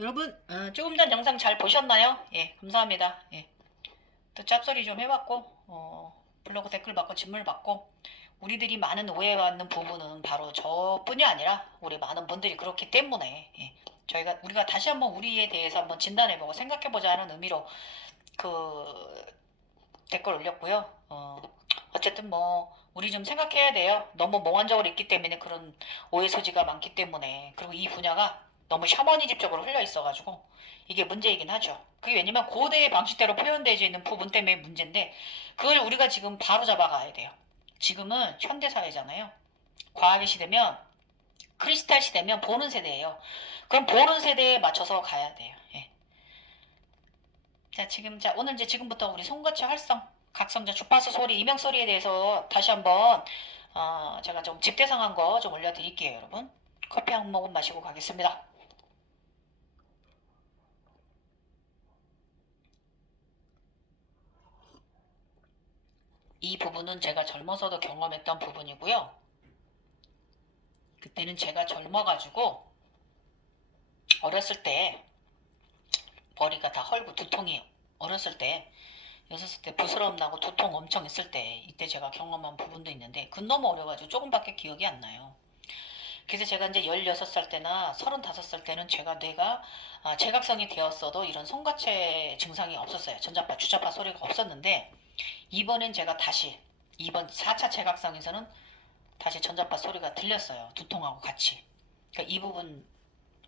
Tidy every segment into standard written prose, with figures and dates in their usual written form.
여러분, 조금 전 영상 잘 보셨나요? 예, 감사합니다. 예, 또 짭소리 좀 해봤고, 블로그 댓글 받고 질문을 받고, 우리들이 많은 오해받는 부분은 바로 저뿐이 아니라 우리 많은 분들이 그렇기 때문에, 예, 우리가 다시 한번 우리에 대해서 한번 진단해보고 생각해보자 하는 의미로 그 댓글 올렸고요. 어쨌든 뭐 우리 좀 생각해야 돼요. 너무 몽환적으로 있기 때문에 그런 오해 소지가 많기 때문에, 그리고 이 분야가 너무 샤머니즘적으로 흘려 있어가지고 이게 문제이긴 하죠. 그게 왜냐면 고대의 방식대로 표현되어 있는 부분 때문에 문제인데, 그걸 우리가 지금 바로 잡아가야 돼요. 지금은 현대 사회잖아요. 과학의 시대면, 크리스탈 시대면 보는 세대예요. 그럼 보는 세대에 맞춰서 가야 돼요. 예. 자, 오늘 이제 지금부터 우리 손거치 활성, 각성자, 주파수 소리, 이명 소리에 대해서 다시 한번, 제가 좀 집대성한 거 좀 올려드릴게요, 여러분. 커피 한 모금 마시고 가겠습니다. 이 부분은 제가 젊어서도 경험했던 부분이고요. 그때는 제가 젊어가지고, 어렸을 때, 머리가 다 헐고 두통이 어렸을 때, 6살 때 부스럼 나고 두통 엄청 있을 때, 이때 제가 경험한 부분도 있는데, 그건 너무 어려가지고 조금밖에 기억이 안 나요. 그래서 제가 이제 16살 때나 35살 때는 제가 뇌가 제각성이 되었어도 이런 송가체 증상이 없었어요. 전자파, 주자파 소리가 없었는데, 이번엔 제가 다시, 이번 4차 제각성에서는 다시 전자파 소리가 들렸어요. 두통하고 같이. 그러니까 이 부분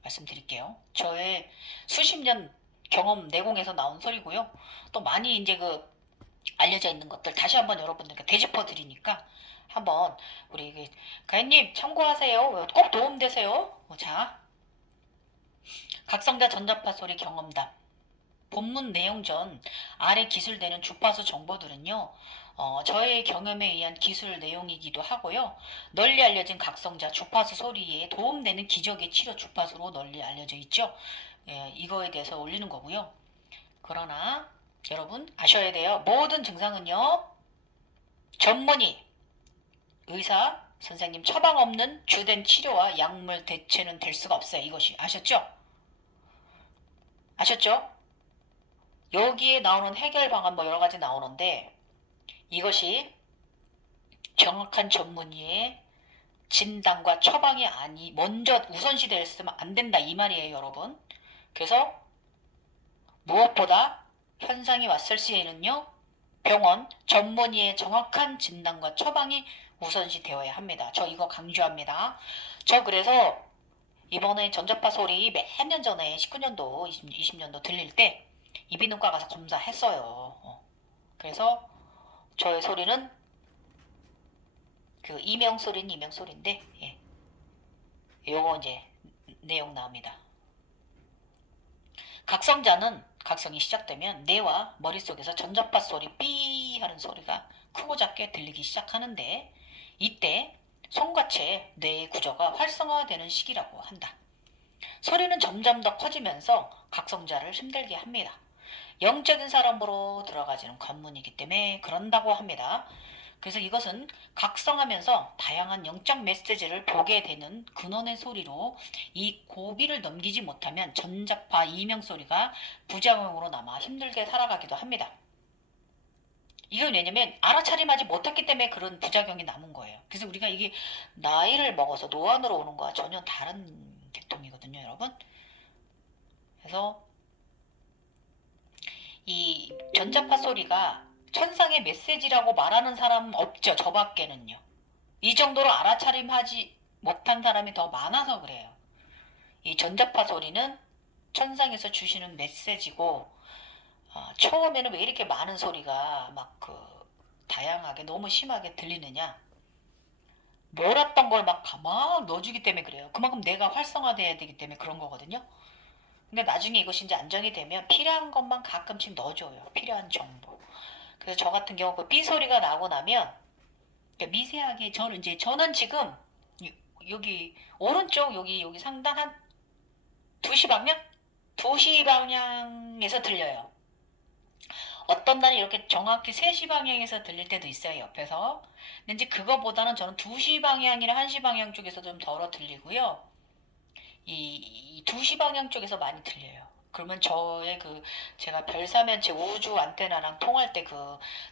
말씀드릴게요. 저의 수십 년 경험 내공에서 나온 소리고요. 또 많이 이제 알려져 있는 것들 다시 한번 여러분들께 되짚어 드리니까 한번 우리 가연님 참고하세요. 꼭 도움되세요. 자, 각성자 전자파 소리 경험담. 본문 내용 전 아래 기술되는 주파수 정보들은요, 저의 경험에 의한 기술 내용이기도 하고요. 널리 알려진 각성자 주파수 소리에 도움되는 기적의 치료 주파수로 널리 알려져 있죠. 예, 이거에 대해서 올리는 거고요. 그러나 여러분 아셔야 돼요. 모든 증상은요, 전문의, 의사, 선생님 처방 없는 주된 치료와 약물 대체는 될 수가 없어요. 이것이 아셨죠? 아셨죠? 여기에 나오는 해결 방안 뭐 여러 가지 나오는데, 이것이 정확한 전문의의 진단과 처방이 먼저 우선시 됐으면 안 된다 이 말이에요, 여러분. 그래서 무엇보다 현상이 왔을 시에는요, 병원 전문의의 정확한 진단과 처방이 우선시 되어야 합니다. 저 이거 강조합니다. 저 그래서 이번에 전자파 소리 몇 년 전에 19년도, 20년도 들릴 때 이비인후과 가서 검사했어요. 그래서 저의 소리는 그 이명 소리는 이명 소리인데, 예. 요거 이제 내용 나옵니다. 각성자는 각성이 시작되면 뇌와 머릿속에서 전자파 소리 삐 하는 소리가 크고 작게 들리기 시작하는데, 이때 송과체 뇌의 구조가 활성화되는 시기라고 한다. 소리는 점점 더 커지면서 각성자를 힘들게 합니다. 영적인 사람으로 들어가지는 관문이기 때문에 그런다고 합니다. 그래서 이것은 각성하면서 다양한 영적 메시지를 보게 되는 근원의 소리로, 이 고비를 넘기지 못하면 전자파 이명 소리가 부작용으로 남아 힘들게 살아가기도 합니다. 이건 왜냐면 알아차림하지 못했기 때문에 그런 부작용이 남은 거예요. 그래서 우리가 이게 나이를 먹어서 노안으로 오는 거와 전혀 다른 계통이거든요, 여러분. 그래서 이 전자파 소리가 천상의 메시지라고 말하는 사람 없죠. 저밖에는요. 이 정도로 알아차림하지 못한 사람이 더 많아서 그래요. 이 전자파 소리는 천상에서 주시는 메시지고, 처음에는 왜 이렇게 많은 소리가 막 다양하게 너무 심하게 들리느냐, 몰았던 걸 막 넣어주기 때문에 그래요. 그만큼 내가 활성화돼야 되기 때문에 그런 거거든요. 근데 나중에 이것이 이제 안정이 되면 필요한 것만 가끔씩 넣어줘요. 필요한 정보. 그래서 저 같은 경우 그 삐 소리가 나고 나면 미세하게, 저는 지금 여기 오른쪽, 여기 상단 한 2시 방향? 2시 방향에서 들려요. 어떤 날은 이렇게 정확히 3시 방향에서 들릴 때도 있어요, 옆에서. 근데 이제 그거보다는 저는 2시 방향이나 1시 방향 쪽에서 좀 덜어 들리고요. 이 2시 방향 쪽에서 많이 들려요. 그러면 저의 제가 별사면체 우주 안테나랑 통할 때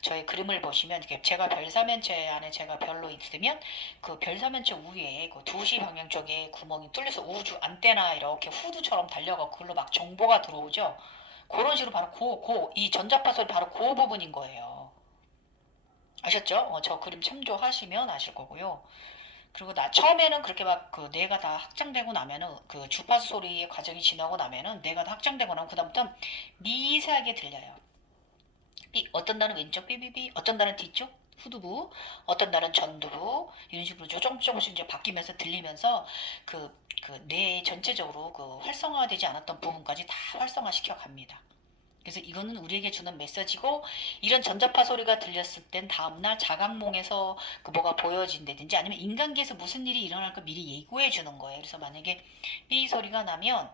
저의 그림을 보시면 이렇게 제가 별사면체 안에 제가 별로 있으면 그 별사면체 위에 2시 방향 쪽에 구멍이 뚫려서 우주 안테나 이렇게 후드처럼 달려가고 그걸로 막 정보가 들어오죠. 그런 식으로 바로 이 전자파 소리 바로 그 부분인 거예요. 아셨죠? 저 그림 참조하시면 아실 거고요. 그리고 처음에는 그렇게 막 뇌가 다 확장되고 나면은 주파수 소리의 과정이 지나고 나면은 뇌가 다 확장되고 나면 그다음부터는 미세하게 들려요. 어떤 날은 왼쪽 삐삐삐, 어떤 날은 뒤쪽 후두부, 어떤 날은 전두부 이런 식으로 조금씩 이제 바뀌면서 들리면서 뇌 전체적으로 활성화되지 않았던 부분까지 다 활성화시켜 갑니다. 그래서 이거는 우리에게 주는 메시지고 이런 전자파 소리가 들렸을 땐 다음날 자각몽에서 뭐가 보여진다든지 아니면 인간계에서 무슨 일이 일어날까 미리 예고해 주는 거예요. 그래서 만약에 삐 소리가 나면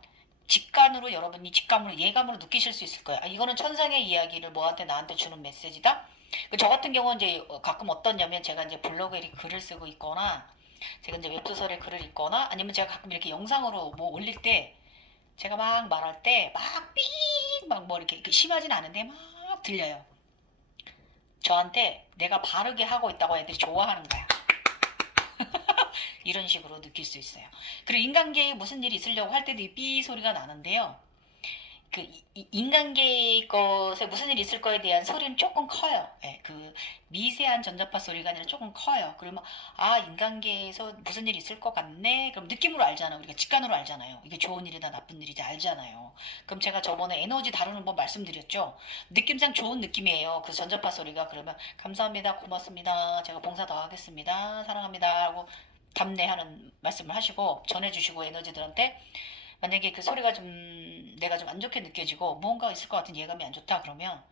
직감으로 여러분이 예감으로 느끼실 수 있을 거예요. 이거는 천상의 이야기를 나한테 주는 메시지다. 저 같은 경우는 이제 가끔 어떠냐면 제가 이제 블로그에 글을 쓰고 있거나 제가 이제 웹소설에 글을 읽거나 아니면 제가 가끔 이렇게 영상으로 올릴 때 제가 막 말할 때 막 삐 막 이렇게 심하진 않은데 막 들려요. 저한테 내가 바르게 하고 있다고 애들이 좋아하는 거야. 이런 식으로 느낄 수 있어요. 그리고 인간계에 무슨 일이 있으려고 할 때도 이 삐 소리가 나는데요. 인간계의 것에 무슨 일이 있을 거에 대한 소리는 조금 커요. 예, 미세한 전자파 소리가 아니라 조금 커요. 그러면 인간계에서 무슨 일이 있을 것 같네. 그럼 느낌으로 알잖아요. 우리가 직관으로 알잖아요. 이게 좋은 일이다 나쁜 일이지 알잖아요. 그럼 제가 저번에 에너지 다루는 법 말씀드렸죠. 느낌상 좋은 느낌이에요. 전자파 소리가. 그러면 감사합니다, 고맙습니다, 제가 봉사 더 하겠습니다, 사랑합니다 하고 답례하는 말씀을 하시고 전해주시고 에너지들한테 만약에 소리가 내가 좀 안 좋게 느껴지고 뭔가 있을 것 같은 예감이 안 좋다 그러면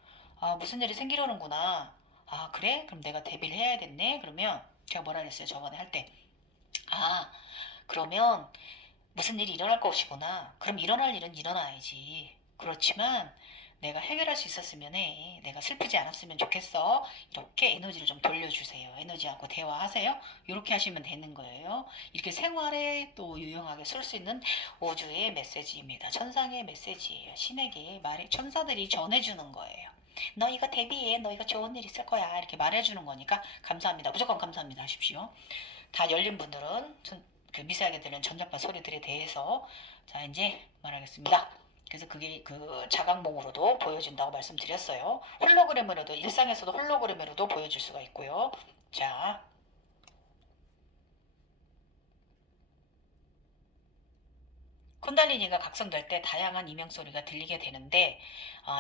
무슨 일이 생기려는구나. 그래? 그럼 내가 대비를 해야겠네. 그러면 제가 뭐라 그랬어요 저번에 할 때. 그러면 무슨 일이 일어날 것이구나. 그럼 일어날 일은 일어나야지. 그렇지만 내가 해결할 수 있었으면 해. 내가 슬프지 않았으면 좋겠어. 이렇게 에너지를 좀 돌려주세요. 에너지하고 대화하세요. 이렇게 하시면 되는 거예요. 이렇게 생활에 또 유용하게 쓸 수 있는 우주의 메시지입니다. 천상의 메시지예요. 신에게 천사들이 전해주는 거예요. 너 이거 대비해. 너 이거 좋은 일 있을 거야. 이렇게 말해주는 거니까 감사합니다. 무조건 감사합니다 하십시오. 다 열린 분들은 미세하게 들리는 전자파 소리들에 대해서 자 이제 말하겠습니다. 그래서 그게 자각몽으로도 보여진다고 말씀드렸어요. 홀로그램으로도 일상에서도 홀로그램으로도 보여줄 수가 있고요. 자 쿤달리니가 각성될 때 다양한 이명소리가 들리게 되는데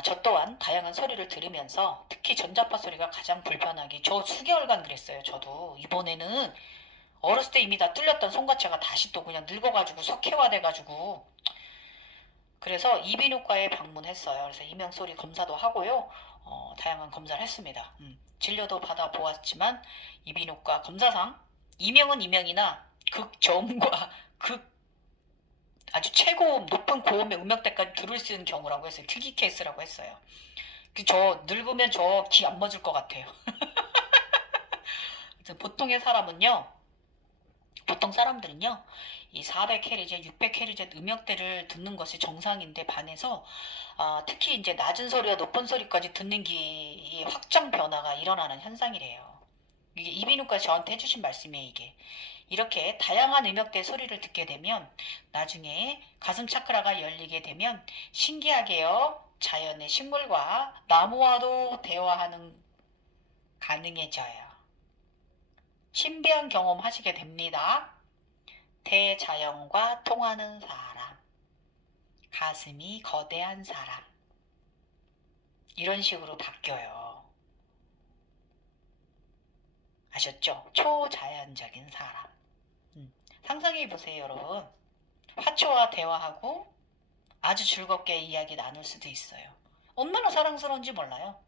저 또한 다양한 소리를 들으면서 특히 전자파 소리가 가장 불편하게 저 수개월간 그랬어요. 저도 이번에는 어렸을 때 이미 다 뚫렸던 손가락가 다시 또 그냥 늙어가지고 석회화돼가지고 그래서 이비인후과에 방문했어요. 그래서 이명소리 검사도 하고요. 다양한 검사를 했습니다. 진료도 받아보았지만 이비인후과 검사상 이명은 이명이나 극저음과 아주 최고 높은 고음의 음역대까지 들을 수 있는 경우라고 했어요. 특이 케이스라고 했어요. 저 늙으면 저 귀 안 맞을 것 같아요. 보통 사람들은요, 이 400Hz, 600Hz 음역대를 듣는 것이 정상인데 반해서 특히 이제 낮은 소리와 높은 소리까지 듣는 귀의 확장 변화가 일어나는 현상이래요. 이게 이비인후과 저한테 해주신 말씀이에요. 이게 이렇게 다양한 음역대 소리를 듣게 되면 나중에 가슴 차크라가 열리게 되면 신기하게요, 자연의 식물과 나무와도 대화하는 가능해져요. 신비한 경험 하시게 됩니다. 대자연과 통하는 사람, 가슴이 거대한 사람, 이런 식으로 바뀌어요. 아셨죠? 초자연적인 사람. 상상해 보세요, 여러분. 화초와 대화하고 아주 즐겁게 이야기 나눌 수도 있어요. 얼마나 사랑스러운지 몰라요.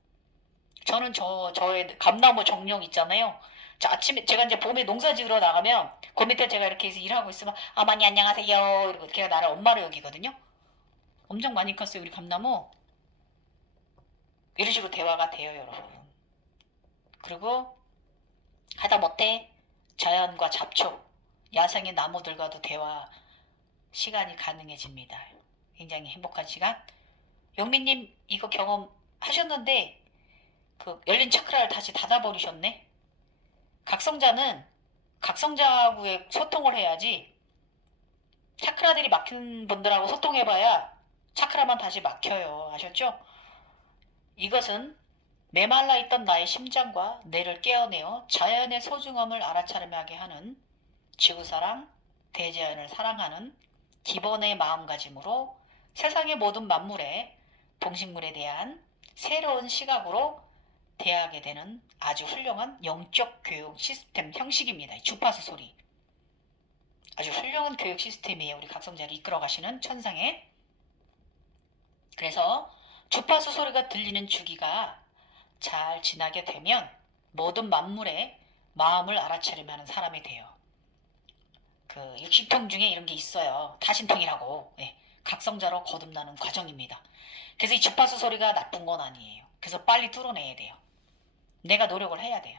저는 저의 감나무 정령 있잖아요. 아침에 제가 이제 봄에 농사 지으러 나가면 그 밑에 제가 이렇게 해서 일하고 있으면 어머니 안녕하세요 이러고 걔가 나를 엄마로 여기거든요. 엄청 많이 컸어요 우리 감나무. 이런 식으로 대화가 돼요 여러분. 그리고 하다못해 자연과 잡초, 야생의 나무들과도 대화 시간이 가능해집니다. 굉장히 행복한 시간. 영민님 이거 경험하셨는데 그 열린 차크라를 다시 닫아버리셨네. 각성자는 각성자하고의 소통을 해야지 차크라들이 막힌 분들하고 소통해봐야 차크라만 다시 막혀요. 아셨죠? 이것은 메말라 있던 나의 심장과 뇌를 깨어내어 자연의 소중함을 알아차림하게 하는 지구사랑, 대자연을 사랑하는 기본의 마음가짐으로 세상의 모든 만물에 동식물에 대한 새로운 시각으로 대하게 되는 아주 훌륭한 영적 교육 시스템 형식입니다. 주파수 소리. 아주 훌륭한 교육 시스템이에요. 우리 각성자를 이끌어 가시는 천상의. 그래서 주파수 소리가 들리는 주기가 잘 지나게 되면 모든 만물의 마음을 알아차리며 하는 사람이 돼요. 그 육신통 중에 이런 게 있어요. 타신통이라고. 네, 각성자로 거듭나는 과정입니다. 그래서 이 주파수 소리가 나쁜 건 아니에요. 그래서 빨리 뚫어내야 돼요. 내가 노력을 해야 돼요.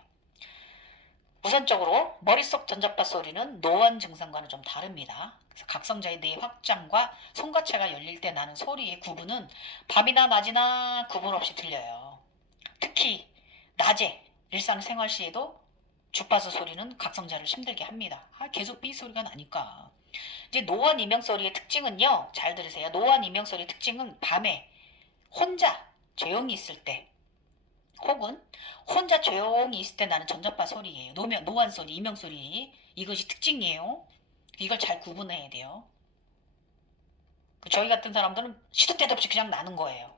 우선적으로 머릿속 전자파 소리는 노안 증상과는 좀 다릅니다. 그래서 각성자의 뇌 확장과 송가체가 열릴 때 나는 소리의 구분은 밤이나 낮이나 구분 없이 들려요. 특히 낮에 일상생활 시에도 주파수 소리는 각성자를 힘들게 합니다. 계속 삐 소리가 나니까. 이제 노안 이명 소리의 특징은요. 잘 들으세요. 노안 이명 소리의 특징은 밤에 혼자 조용히 있을 때 혹은 혼자 조용히 있을 때 나는 전자파 소리예요. 노안 소리, 이명 소리. 이것이 특징이에요. 이걸 잘 구분해야 돼요. 저희 같은 사람들은 시도 때도 없이 그냥 나는 거예요.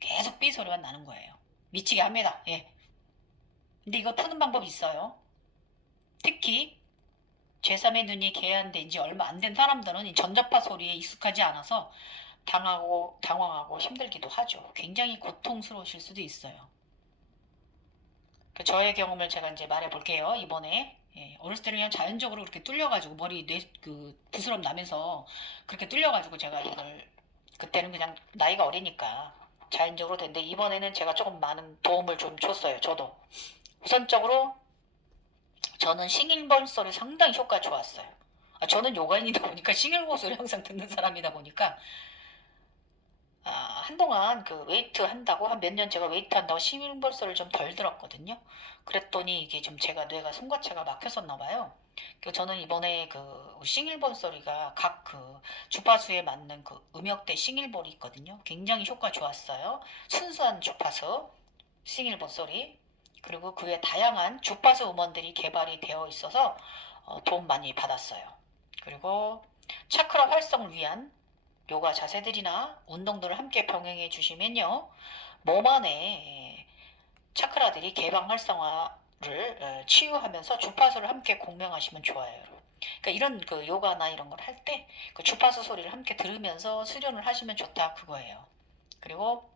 계속 삐 소리만 나는 거예요. 미치게 합니다. 예. 근데 이거 푸는 방법이 있어요. 특히 제3의 눈이 개안된 지 얼마 안 된 사람들은 이 전자파 소리에 익숙하지 않아서 당황하고 힘들기도 하죠. 굉장히 고통스러우실 수도 있어요. 저의 경험을 제가 이제 말해볼게요. 이번에 어렸을 때는 그냥 자연적으로 그렇게 뚫려가지고 머리 부스럼 나면서 그렇게 뚫려가지고 제가 이걸 그때는 그냥 나이가 어리니까 자연적으로 됐는데 이번에는 제가 조금 많은 도움을 좀 줬어요. 저도 우선적으로 저는 싱글볼 소리 상당히 효과 좋았어요. 저는 요가인이다 보니까 싱글볼 소리 항상 듣는 사람이다 보니까 한동안 그 웨이트 한다고 한 몇 년 제가 웨이트 한다고 싱글볼 소리를 좀 덜 들었거든요. 그랬더니 이게 좀 제가 뇌가 송과체가 막혔었나 봐요. 저는 이번에 그 싱글볼 소리가 각 그 주파수에 맞는 그 음역대 싱글볼이 있거든요. 굉장히 효과 좋았어요. 순수한 주파수 싱글볼 소리 그리고 그 외 다양한 주파수 음원들이 개발이 되어 있어서 도움 많이 받았어요. 그리고 차크라 활성을 위한 요가 자세들이나 운동들을 함께 병행해 주시면요. 몸 안에 차크라들이 개방 활성화를 치유하면서 주파수를 함께 공명하시면 좋아요. 그러니까 이런 그 요가나 이런 걸 할 때 그 주파수 소리를 함께 들으면서 수련을 하시면 좋다 그거예요. 그리고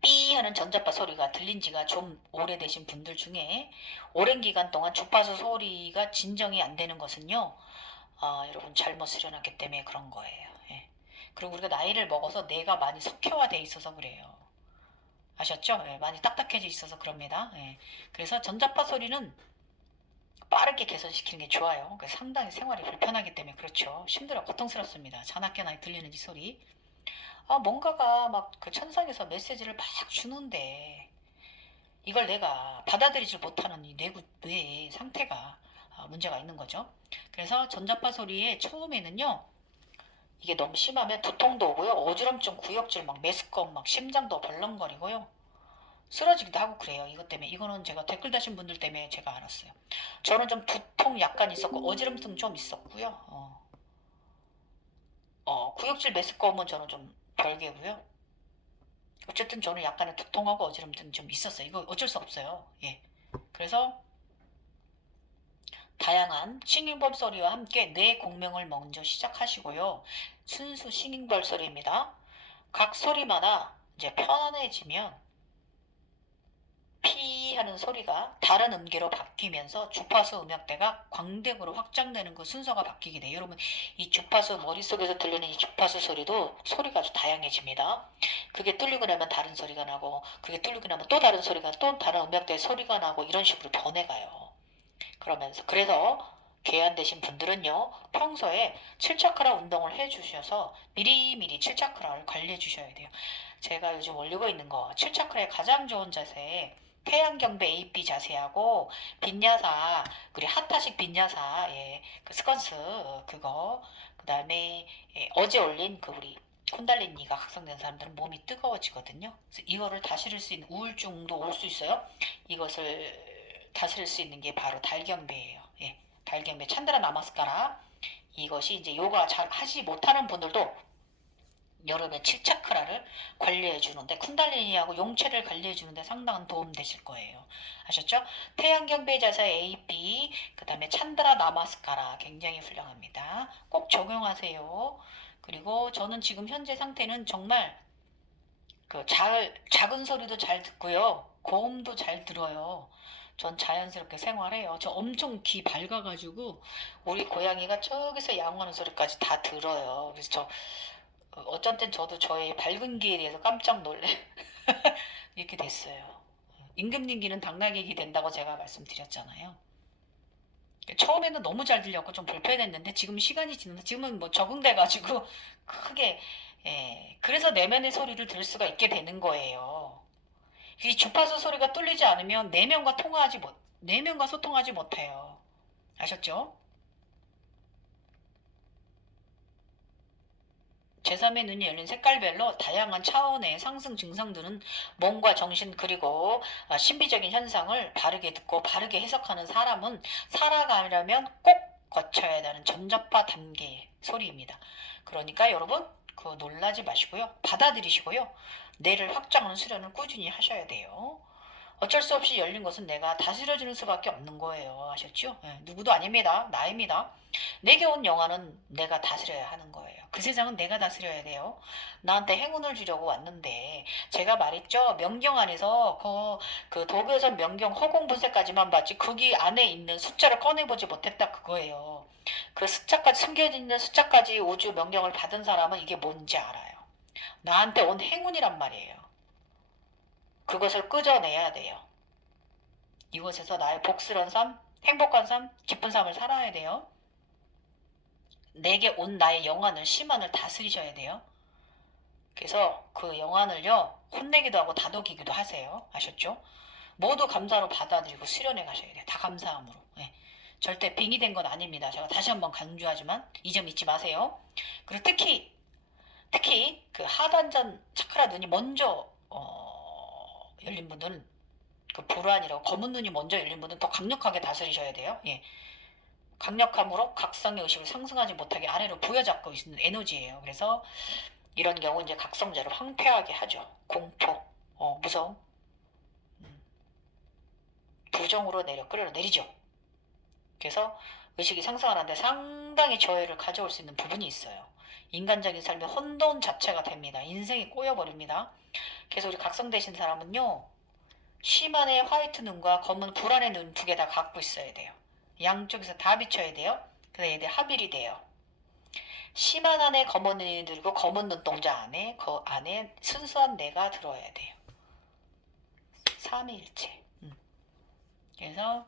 삐 하는 전자파 소리가 들린 지가 좀 오래되신 분들 중에 오랜 기간 동안 주파수 소리가 진정이 안 되는 것은요. 여러분 잘못 수련했기 때문에 그런 거예요. 예. 그리고 우리가 나이를 먹어서 뇌가 많이 석회화돼 있어서 그래요. 아셨죠? 예, 많이 딱딱해져 있어서 그럽니다. 예. 그래서 전자파 소리는 빠르게 개선시키는 게 좋아요. 상당히 생활이 불편하기 때문에 그렇죠. 힘들어 고통스럽습니다. 자나깨나 들리는 이 소리. 뭔가가 막 그 천상에서 메시지를 막 주는데 이걸 내가 받아들이지 못하는 이 뇌의 상태가 문제가 있는 거죠. 그래서 전자파 소리의 처음에는요. 이게 너무 심하면 두통도 오고요. 어지럼증, 구역질, 막 메스꺼움, 막 심장도 벌렁거리고요. 쓰러지기도 하고 그래요. 이것 때문에. 이거는 제가 댓글 다신 분들 때문에 제가 알았어요. 저는 좀 두통 약간 있었고 어지럼증 좀 있었고요. 구역질, 메스꺼움은 저는 좀 별개고요. 어쨌든 저는 약간의 두통하고 어지럼증 좀 있었어요. 이거 어쩔 수 없어요. 예. 그래서 다양한 싱잉벌 소리와 함께 뇌 공명을 먼저 시작하시고요. 순수 싱잉벌 소리입니다. 각 소리마다 이제 편안해지면 피 하는 소리가 다른 음계로 바뀌면서 주파수 음역대가 광대으로 확장되는 그 순서가 바뀌게 돼요. 여러분 이 주파수 머릿속에서 들리는 이 주파수 소리도 소리가 아주 다양해집니다. 그게 뚫리고 나면 다른 소리가 나고 그게 뚫리고 나면 또 다른 소리가 또 다른 음역대의 소리가 나고 이런 식으로 변해가요. 그래서 괴한되신 분들은요, 평소에 7차크라 운동을 해주셔서 미리미리 7차크라를 관리해 주셔야 돼요. 제가 요즘 올리고 있는 거 7차크라의 가장 좋은 자세, 태양경배 AB 자세하고 빈야사, 그리고 하타식 빈야사, 예, 그 스컨스 그거, 그 다음에 어제 올린 그 우리 콘달리니가 각성된 사람들은 몸이 뜨거워지거든요. 그래서 이거를 다스릴 수 있는 우울증도 올 수 있어요. 이것을 다스릴 수 있는 게 바로 달경배예요. 예, 달경배 찬드라 나마스카라. 이것이 이제 요가 잘 하지 못하는 분들도 여름에 7차크라를 관리해 주는데, 쿤달리니하고 용체를 관리해 주는데 상당한 도움 되실 거예요. 아셨죠? 태양경배 자세 AB, 그 다음에 찬드라 나마스카라 굉장히 훌륭합니다. 꼭 적용하세요. 그리고 저는 지금 현재 상태는 정말 작은 소리도 잘 듣고요. 고음도 잘 들어요. 전 자연스럽게 생활해요. 저 엄청 귀 밝아가지고 우리 고양이가 저기서 야옹하는 소리까지 다 들어요. 그래서 저 어쩐 땐 저도 저의 밝은 귀에 대해서 깜짝 놀래 이렇게 됐어요. 임금님 귀는 당나귀 귀 된다고 제가 말씀드렸잖아요. 처음에는 너무 잘 들렸고 좀 불편했는데 지금 시간이 지나서 지금은 뭐 적응돼가지고 크게, 그래서 내면의 소리를 들을 수가 있게 되는 거예요. 이 주파수 소리가 뚫리지 않으면 내면과 소통하지 못해요. 아셨죠? 제3의 눈이 열린 색깔별로 다양한 차원의 상승 증상들은 몸과 정신, 그리고 신비적인 현상을 바르게 듣고 바르게 해석하는 사람은 살아가려면 꼭 거쳐야 하는 전자파 단계의 소리입니다. 그러니까 여러분 놀라지 마시고요. 받아들이시고요. 뇌를 확장하는 수련을 꾸준히 하셔야 돼요. 어쩔 수 없이 열린 것은 내가 다스려주는 수밖에 없는 거예요. 아셨죠? 누구도 아닙니다. 나입니다. 내게 온 영화는 내가 다스려야 하는 거예요. 그 세상은 내가 다스려야 돼요. 나한테 행운을 주려고 왔는데 제가 말했죠. 명경 안에서 그 도교선 명경 허공분쇄까지만 봤지 거기 안에 있는 숫자를 꺼내보지 못했다 그거예요. 그 숫자까지 숨겨있는 숫자까지 우주 명경을 받은 사람은 이게 뭔지 알아요. 나한테 온 행운이란 말이에요. 그것을 끄져내야 돼요. 이곳에서 나의 복스러운 삶, 행복한 삶, 기쁜 삶을 살아야 돼요. 내게 온 나의 영안을, 심안을 다스리셔야 돼요. 그래서 그 영안을요, 혼내기도 하고 다독이기도 하세요. 아셨죠? 모두 감사로 받아들이고 수련해 가셔야 돼요. 다 감사함으로. 네. 절대 빙의 된 건 아닙니다. 제가 다시 한번 강조하지만 이 점 잊지 마세요. 그리고 특히 그 하단전 차크라 눈이 먼저 열린 분들은 그 불안이라고 검은 눈이 먼저 열린 분은 더 강력하게 다스리셔야 돼요. 예. 강력함으로 각성의 의식을 상승하지 못하게 아래로 부여잡고 있는 에너지예요. 그래서 이런 경우 이제 각성자를 황폐하게 하죠. 공포, 무서움, 부정으로 끌어내리죠. 그래서 의식이 상승하는데 상당히 저해를 가져올 수 있는 부분이 있어요. 인간적인 삶의 혼돈 자체가 됩니다. 인생이 꼬여버립니다. 그래서 우리 각성되신 사람은요, 심한의 화이트 눈과 검은 불안의 눈 두 개 다 갖고 있어야 돼요. 양쪽에서 다 비춰야 돼요. 그래야 얘들 합일이 돼요. 심한 안에 검은 눈이 들고 검은 눈동자 안에 그 안에 순수한 내가 들어야 돼요. 삼위일체. 그래서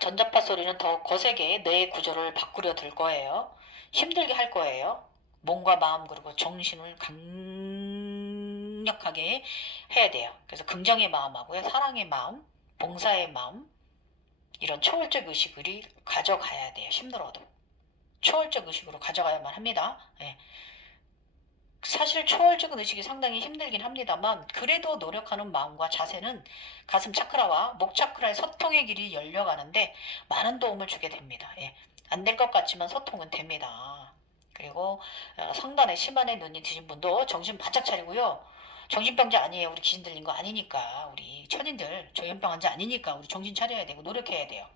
전자파 소리는 더 거세게 뇌의 구조를 바꾸려 들 거예요. 힘들게 할 거예요. 몸과 마음 그리고 정신을 강력하게 해야 돼요. 그래서 긍정의 마음하고요, 사랑의 마음, 봉사의 마음, 이런 초월적 의식을 가져가야 돼요. 힘들어도 초월적 의식으로 가져가야만 합니다. 예. 사실 초월적인 의식이 상당히 힘들긴 합니다만 그래도 노력하는 마음과 자세는 가슴 차크라와 목 차크라의 소통의 길이 열려가는데 많은 도움을 주게 됩니다. 예. 안 될 것 같지만 소통은 됩니다. 그리고 상단에 심한의 눈이 드신 분도 정신 바짝 차리고요. 정신병자 아니에요. 우리 귀신 들린 거 아니니까. 우리 천인들 조현병 환자 아니니까 우리 정신 차려야 되고 노력해야 돼요.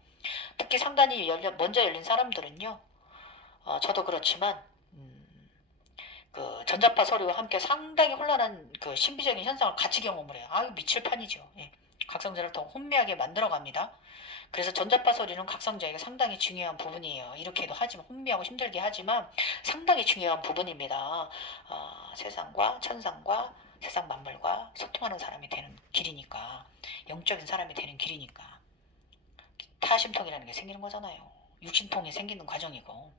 특히 상단이 먼저 열린 사람들은요. 저도 그렇지만 그 전자파 소리와 함께 상당히 혼란한 그 신비적인 현상을 같이 경험을 해요. 아유 미칠 판이죠. 예. 각성자를 더 혼미하게 만들어갑니다. 그래서 전자파 소리는 각성자에게 상당히 중요한 부분이에요. 이렇게도 하지만 혼미하고 힘들게 하지만 상당히 중요한 부분입니다. 세상과 천상과 세상 만물과 소통하는 사람이 되는 길이니까, 영적인 사람이 되는 길이니까. 타심통이라는 게 생기는 거잖아요. 육신통이 생기는 과정이고,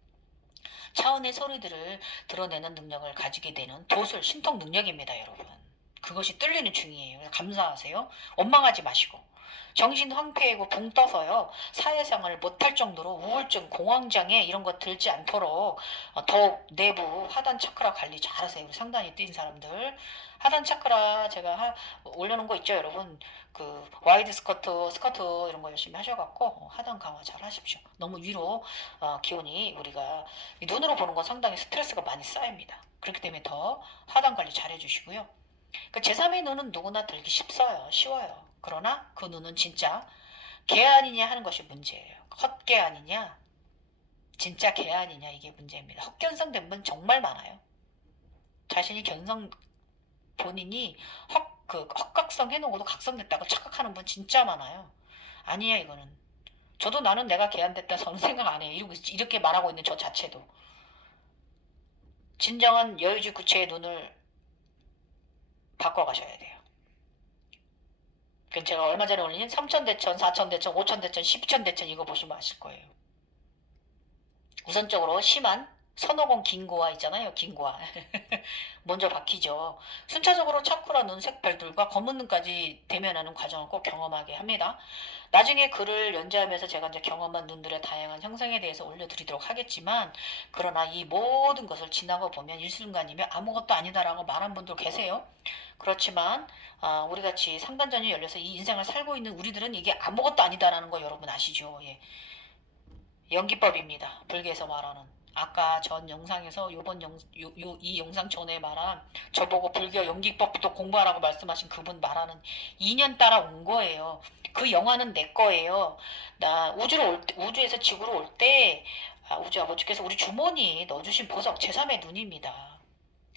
차원의 소리들을 드러내는 능력을 가지게 되는 도술, 신통 능력입니다, 여러분. 그것이 뚫리는 중이에요. 감사하세요. 원망하지 마시고. 정신 황폐이고 붕 떠서요. 사회생활을 못할 정도로 우울증, 공황장애 이런 거 들지 않도록 더욱 내부 하단 차크라 관리 잘하세요. 우리 상단이 뛴 사람들. 하단 차크라 제가 올려놓은 거 있죠, 여러분. 그 와이드 스커트 이런 거 열심히 하셔갖고 하단 강화 잘 하십시오. 너무 위로 기온이 우리가 눈으로 보는 건 상당히 스트레스가 많이 쌓입니다. 그렇기 때문에 더 하단 관리 잘 해주시고요. 그 제3의 눈은 누구나 들기 쉬워요. 그러나 그 눈은 진짜 개 아니냐 하는 것이 문제예요. 헛개 아니냐, 진짜 개 아니냐 이게 문제입니다. 헛견성된 분 정말 많아요. 자신이 본인이 헛각성 해놓고도 각성됐다고 착각하는 분 진짜 많아요. 아니야 이거는. 저도 나는 내가 개 안 됐다 저는 생각 안 해요. 이렇게 말하고 있는 저 자체도. 진정한 여유주 구체의 눈을 바꿔가셔야 돼요. 제가 얼마 전에 올린 3천대천, 4천대천, 5천대천, 10천대천 이거 보시면 아실 거예요. 우선적으로 심한 선호공 긴고화 있잖아요. 긴고화. 먼저 박히죠. 순차적으로 차쿠라 눈 색별들과 검은 눈까지 대면하는 과정을 꼭 경험하게 합니다. 나중에 글을 연재하면서 제가 이제 경험한 눈들의 다양한 형상에 대해서 올려드리도록 하겠지만, 그러나 이 모든 것을 지나고 보면 일순간이면 아무것도 아니다라고 말한 분도 계세요. 그렇지만 우리 같이 상단전이 열려서 이 인생을 살고 있는 우리들은 이게 아무것도 아니다라는 거 여러분 아시죠? 예. 연기법입니다. 불교에서 말하는. 아까 전 영상에서 이 영상 전에 말한 저보고 불교 연기법부터 공부하라고 말씀하신 그분 말하는 2년 따라 온 거예요. 그 영화는 내 거예요. 나 우주에서 지구로 올 때 우주 아버지께서 우리 주머니에 넣어주신 보석 제3의 눈입니다.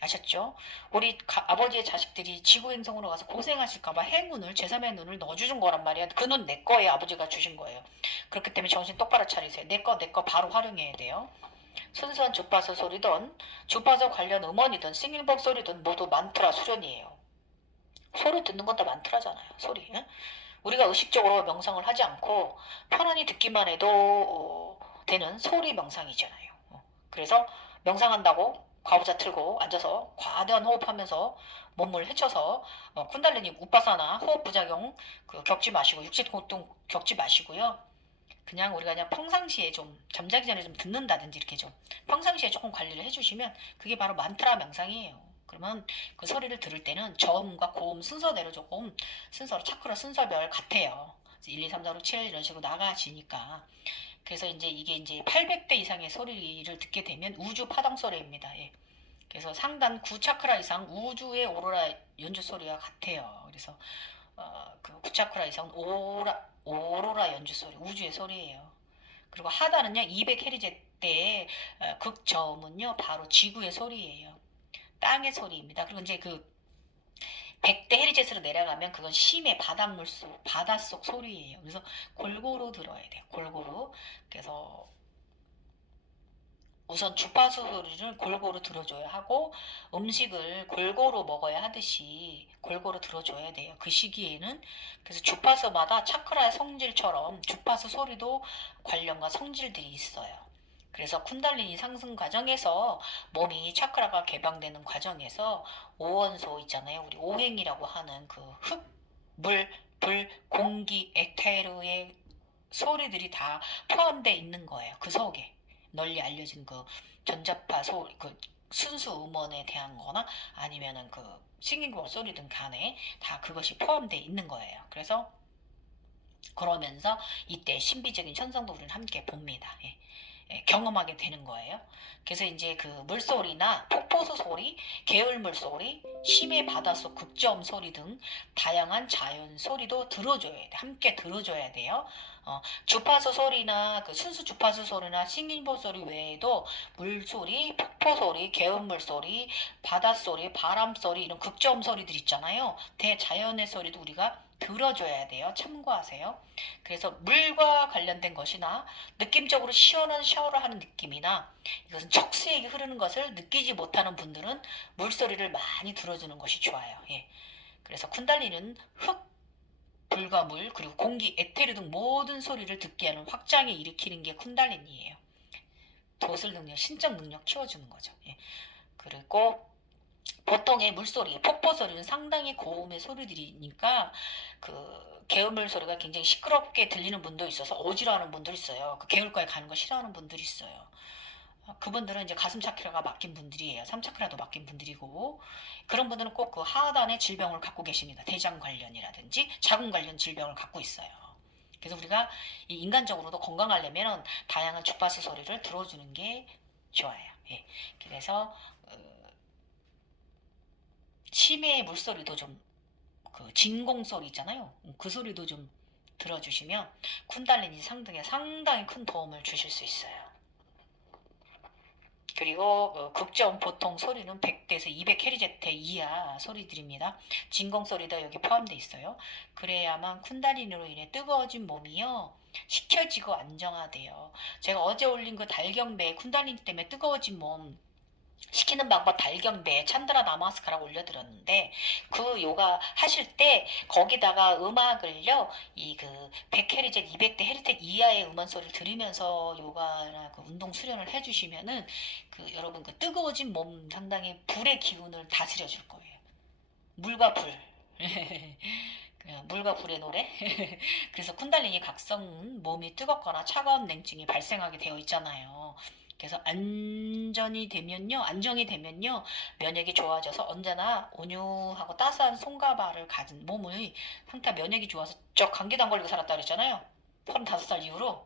아셨죠? 우리 아버지의 자식들이 지구 행성으로 가서 고생하실까봐 행운을 제3의 눈을 넣어주신 거란 말이야. 그 눈 내 거예요. 아버지가 주신 거예요. 그렇기 때문에 정신 똑바로 차리세요. 내 거 바로 활용해야 돼요. 순수한 주파수 소리든 주파수 관련 음원이든 싱일법 소리든 모두 만트라 수련이에요. 소리 듣는 건 다 만트라잖아요. 소리. 우리가 의식적으로 명상을 하지 않고 편안히 듣기만 해도 되는 소리 명상이잖아요. 그래서 명상한다고 과부자 틀고 앉아서 과도한 호흡하면서 몸을 헤쳐서 쿤달리니 우파사나 호흡 부작용 겪지 마시고 육체 고통 겪지 마시고요. 그냥 우리가 그냥 평상시에 좀 잠자기 전에 좀 듣는다든지 이렇게 좀 평상시에 조금 관리를 해주시면 그게 바로 만트라 명상이에요. 그러면 그 소리를 들을 때는 저음과 고음 순서대로 조금 순서로 차크라 순서별 같아요. 1, 2, 3, 4, 6, 7 이런 식으로 나가지니까. 그래서 이게 800대 이상의 소리를 듣게 되면 우주 파동 소리입니다. 예. 그래서 상단 9차크라 이상 우주의 오로라 연주 소리와 같아요. 그래서 그 9차크라 이상 오로라 연주 소리, 우주의 소리예요. 그리고 하단은요 200헤르츠대의 극저음은요 바로 지구의 소리예요. 땅의 소리입니다. 그리고 이제 그 100대 헤르츠로 내려가면 그건 심해 바닷속 소리예요. 그래서 골고루 들어야 돼요. 골고루. 그래서 우선 주파수 소리를 골고루 들어줘야 하고 음식을 골고루 먹어야 하듯이 골고루 들어줘야 돼요. 그 시기에는. 그래서 주파수마다 차크라의 성질처럼 주파수 소리도 관련과 성질들이 있어요. 그래서 쿤달리니 상승 과정에서 몸이 차크라가 개방되는 과정에서 오원소 있잖아요. 우리 오행이라고 하는 그 흙, 물, 불, 공기, 에테르의 소리들이 다 포함되어 있는 거예요. 그 속에. 널리 알려진 그 전자파 소리, 그 순수 음원에 대한 거나 아니면은 그 싱잉볼 소리든 간에 다 그것이 포함되어 있는 거예요. 그래서 그러면서 이때 신비적인 현상도 우리는 함께 봅니다. 예. 경험하게 되는 거예요. 그래서 이제 그 물소리나 폭포수 소리, 개울물 소리, 심해 바닷속 극저음 소리 등 다양한 자연 소리도 들어줘야 돼. 함께 들어줘야 돼요. 주파수 소리나 그 순수 주파수 소리나 싱잉보 소리 외에도 물소리, 폭포 소리, 개울물 소리, 바닷소리, 바람 소리 이런 극저음 소리들 있잖아요. 대자연의 소리도 우리가 들어줘야 돼요. 참고하세요. 그래서 물과 관련된 것이나 느낌적으로 시원한 샤워를 하는 느낌이나 이것은 척수액이 흐르는 것을 느끼지 못하는 분들은 물소리를 많이 들어주는 것이 좋아요. 예. 그래서 쿤달리는 흙, 불과 물, 그리고 공기, 에테르 등 모든 소리를 듣게 하는 확장을 일으키는 게 쿤달리니예요. 도술 능력, 신적 능력 키워주는 거죠. 예. 그리고 보통의 물소리, 폭포 소리는 상당히 고음의 소리들이니까 그 개음물 소리가 굉장히 시끄럽게 들리는 분도 있어서 어지러워하는 분도 있어요. 그 개울가에 가는 거 싫어하는 분들이 있어요. 그분들은 이제 가슴 차크라가 막힌 분들이에요. 3차크라도 막힌 분들이고, 그런 분들은 꼭 그 하단의 질병을 갖고 계십니다. 대장 관련이라든지 자궁 관련 질병을 갖고 있어요. 그래서 우리가 이 인간적으로도 건강하려면 다양한 주파수 소리를 들어주는 게 좋아요. 예. 그래서 치매의 물소리도 좀, 그 진공 소리 있잖아요. 그 소리도 좀 들어주시면 쿤달리니 상등에 상당히 큰 도움을 주실 수 있어요. 그리고 극저음 보통 소리는 100대에서 200Hz 이하 소리들입니다. 진공 소리도 여기 포함되어 있어요. 그래야만 쿤달리니로 인해 뜨거워진 몸이요 식혀지고 안정화돼요. 제가 어제 올린 그 달경배 쿤달리니 때문에 뜨거워진 몸 시키는 방법 달경배 찬드라 나마스카라고 올려드렸는데, 그 요가 하실 때 거기다가 음악을요 이 그 100Hz 200Hz 이하의 음원 소리를 들으면서 요가나 그 운동 수련을 해주시면은 그 여러분 그 뜨거워진 몸 상당히 불의 기운을 다스려 줄 거예요. 물과 불. 물과 불의 노래. 그래서 쿤달리니 각성 몸이 뜨겁거나 차가운 냉증이 발생하게 되어 있잖아요. 그래서 안정이 되면요, 면역이 좋아져서 언제나 온유하고 따스한 손과 발을 가진 몸의 상태, 면역이 좋아서 저 감기도 안 걸리고 살았다 그랬잖아요. 35살 이후로.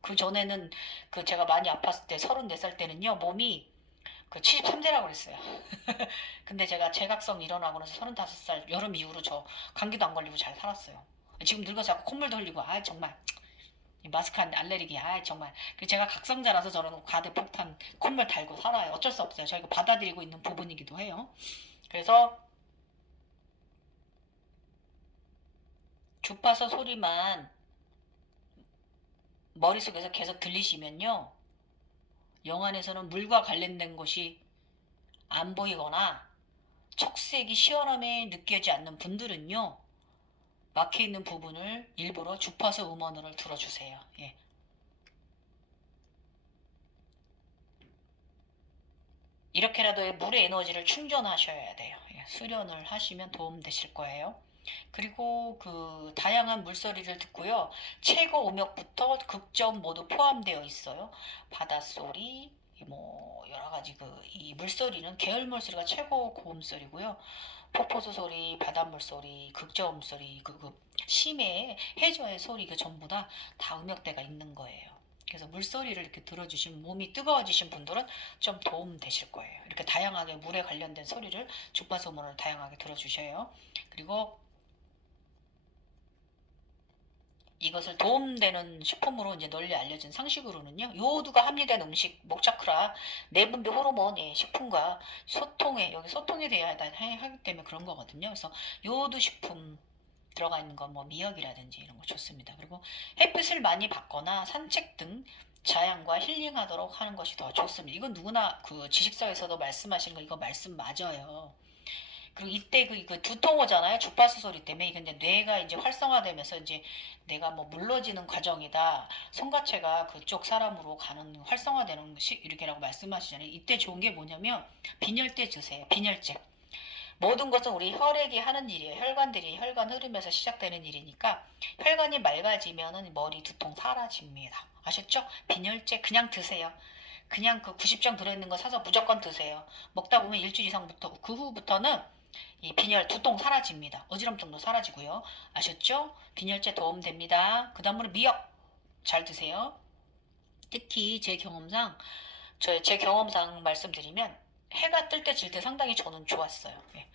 그 전에는 그 제가 많이 아팠을 때 34살 때는요, 몸이 그 73세라고 그랬어요. 근데 제가 재각성 일어나고 나서 35살 여름 이후로 저 감기도 안 걸리고 잘 살았어요. 지금 늙어서 자꾸 콧물도 흘리고, 아 정말 마스크 안 알레르기, 아 정말. 그 제가 각성자라서 저는 과대폭탄 콧물 달고 살아요. 어쩔 수 없어요. 저희가 받아들이고 있는 부분이기도 해요. 그래서 주파수 소리만 머릿속에서 계속 들리시면요, 영안에서는 물과 관련된 것이 안 보이거나 척색이 시원함에 느껴지지 않는 분들은요, 막혀있는 부분을 일부러 주파수 음원을 들어주세요. 예. 이렇게라도 물의 에너지를 충전하셔야 돼요. 예. 수련을 하시면 도움 되실 거예요. 그리고 그 다양한 물소리를 듣고요, 최고 음역부터 극저음 모두 포함되어 있어요. 바닷소리, 뭐 여러 가지 그 이 물소리는 계열물 소리가 최고 고음 소리고요. 폭포수 소리, 바닷물 소리, 극저음 소리, 그 심해 해저의 소리, 그 전부 다 음역대가 있는 거예요. 그래서 물소리를 이렇게 들어주시면 몸이 뜨거워지신 분들은 좀 도움 되실 거예요. 이렇게 다양하게 물에 관련된 소리를 주파수 음원을 다양하게 들어주셔요. 그리고 이것을 도움되는 식품으로 이제 널리 알려진 상식으로는요, 요오두가 함유된 음식, 목차크라, 내분비 호르몬의 식품과 소통에, 여기 소통에 대해 하기 때문에 그런 거거든요. 그래서 요오두 식품 들어가 있는 건 뭐 미역이라든지 이런 거 좋습니다. 그리고 햇빛을 많이 받거나 산책 등 자연과 힐링하도록 하는 것이 더 좋습니다. 이건 누구나 그 지식서에서도 말씀하시는 거, 이거 말씀 맞아요. 그리고 이때 그 두통 오잖아요. 주파수 소리 때문에. 이게 이제 뇌가 이제 활성화되면서 이제 내가 뭐 물러지는 과정이다. 성가체가 그쪽 사람으로 가는 활성화되는 이렇게라고 말씀하시잖아요. 이때 좋은 게 뭐냐면 빈혈제 드세요. 빈혈제. 모든 것은 우리 혈액이 하는 일이에요. 혈관들이 혈관 흐르면서 시작되는 일이니까 혈관이 맑아지면은 머리 두통 사라집니다. 아셨죠? 빈혈제 그냥 드세요. 그냥 그 90정 들어있는 거 사서 무조건 드세요. 먹다 보면 일주일 이상부터 그 후부터는 이 빈혈 두통 사라집니다. 어지럼증도 사라지고요. 아셨죠? 빈혈제 도움됩니다. 그 다음으로 미역 잘 드세요. 특히 제 경험상 말씀드리면 해가 뜰 때 질 때 상당히 저는 좋았어요. 예.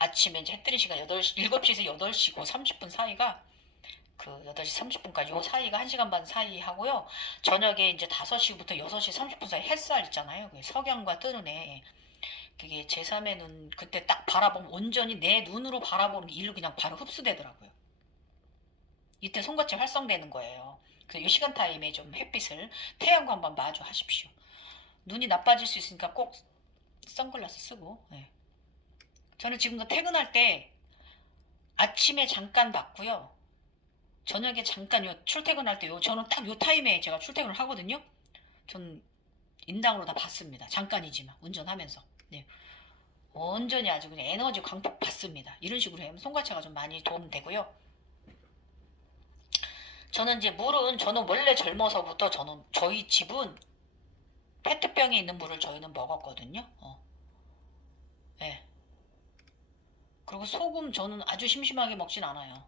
아침에 이제 해 뜨는 시간 7시에서 8시고 30분 사이가, 그 8시 30분까지 요 사이가 1시간 반 사이 하고요. 저녁에 이제 5시부터 6시 30분 사이 햇살 있잖아요. 그 석양과 뜨는 애. 그게 제3의 눈, 그때 딱 바라보면 온전히 내 눈으로 바라보는 일로 그냥 바로 흡수되더라고요. 이때 손같이 활성되는 거예요. 그래서 이 시간 타임에 좀 햇빛을, 태양과 한번 마주 하십시오. 눈이 나빠질 수 있으니까 꼭 선글라스 쓰고. 네. 저는 지금도 퇴근할 때 아침에 잠깐 봤고요. 저녁에 잠깐 출퇴근할 때 저는 딱 요 타임에 제가 출퇴근을 하거든요. 전 인당으로 다 봤습니다. 잠깐이지만 운전하면서. 네. 완전히 아주 그냥 에너지 광폭 받습니다. 이런 식으로 하면 손과차가 좀 많이 도움되고요. 저는 이제 물은 저는 원래 젊어서부터 저는 저희 집은 페트병에 있는 물을 저희는 먹었거든요. 네. 그리고 소금 저는 아주 심심하게 먹진 않아요.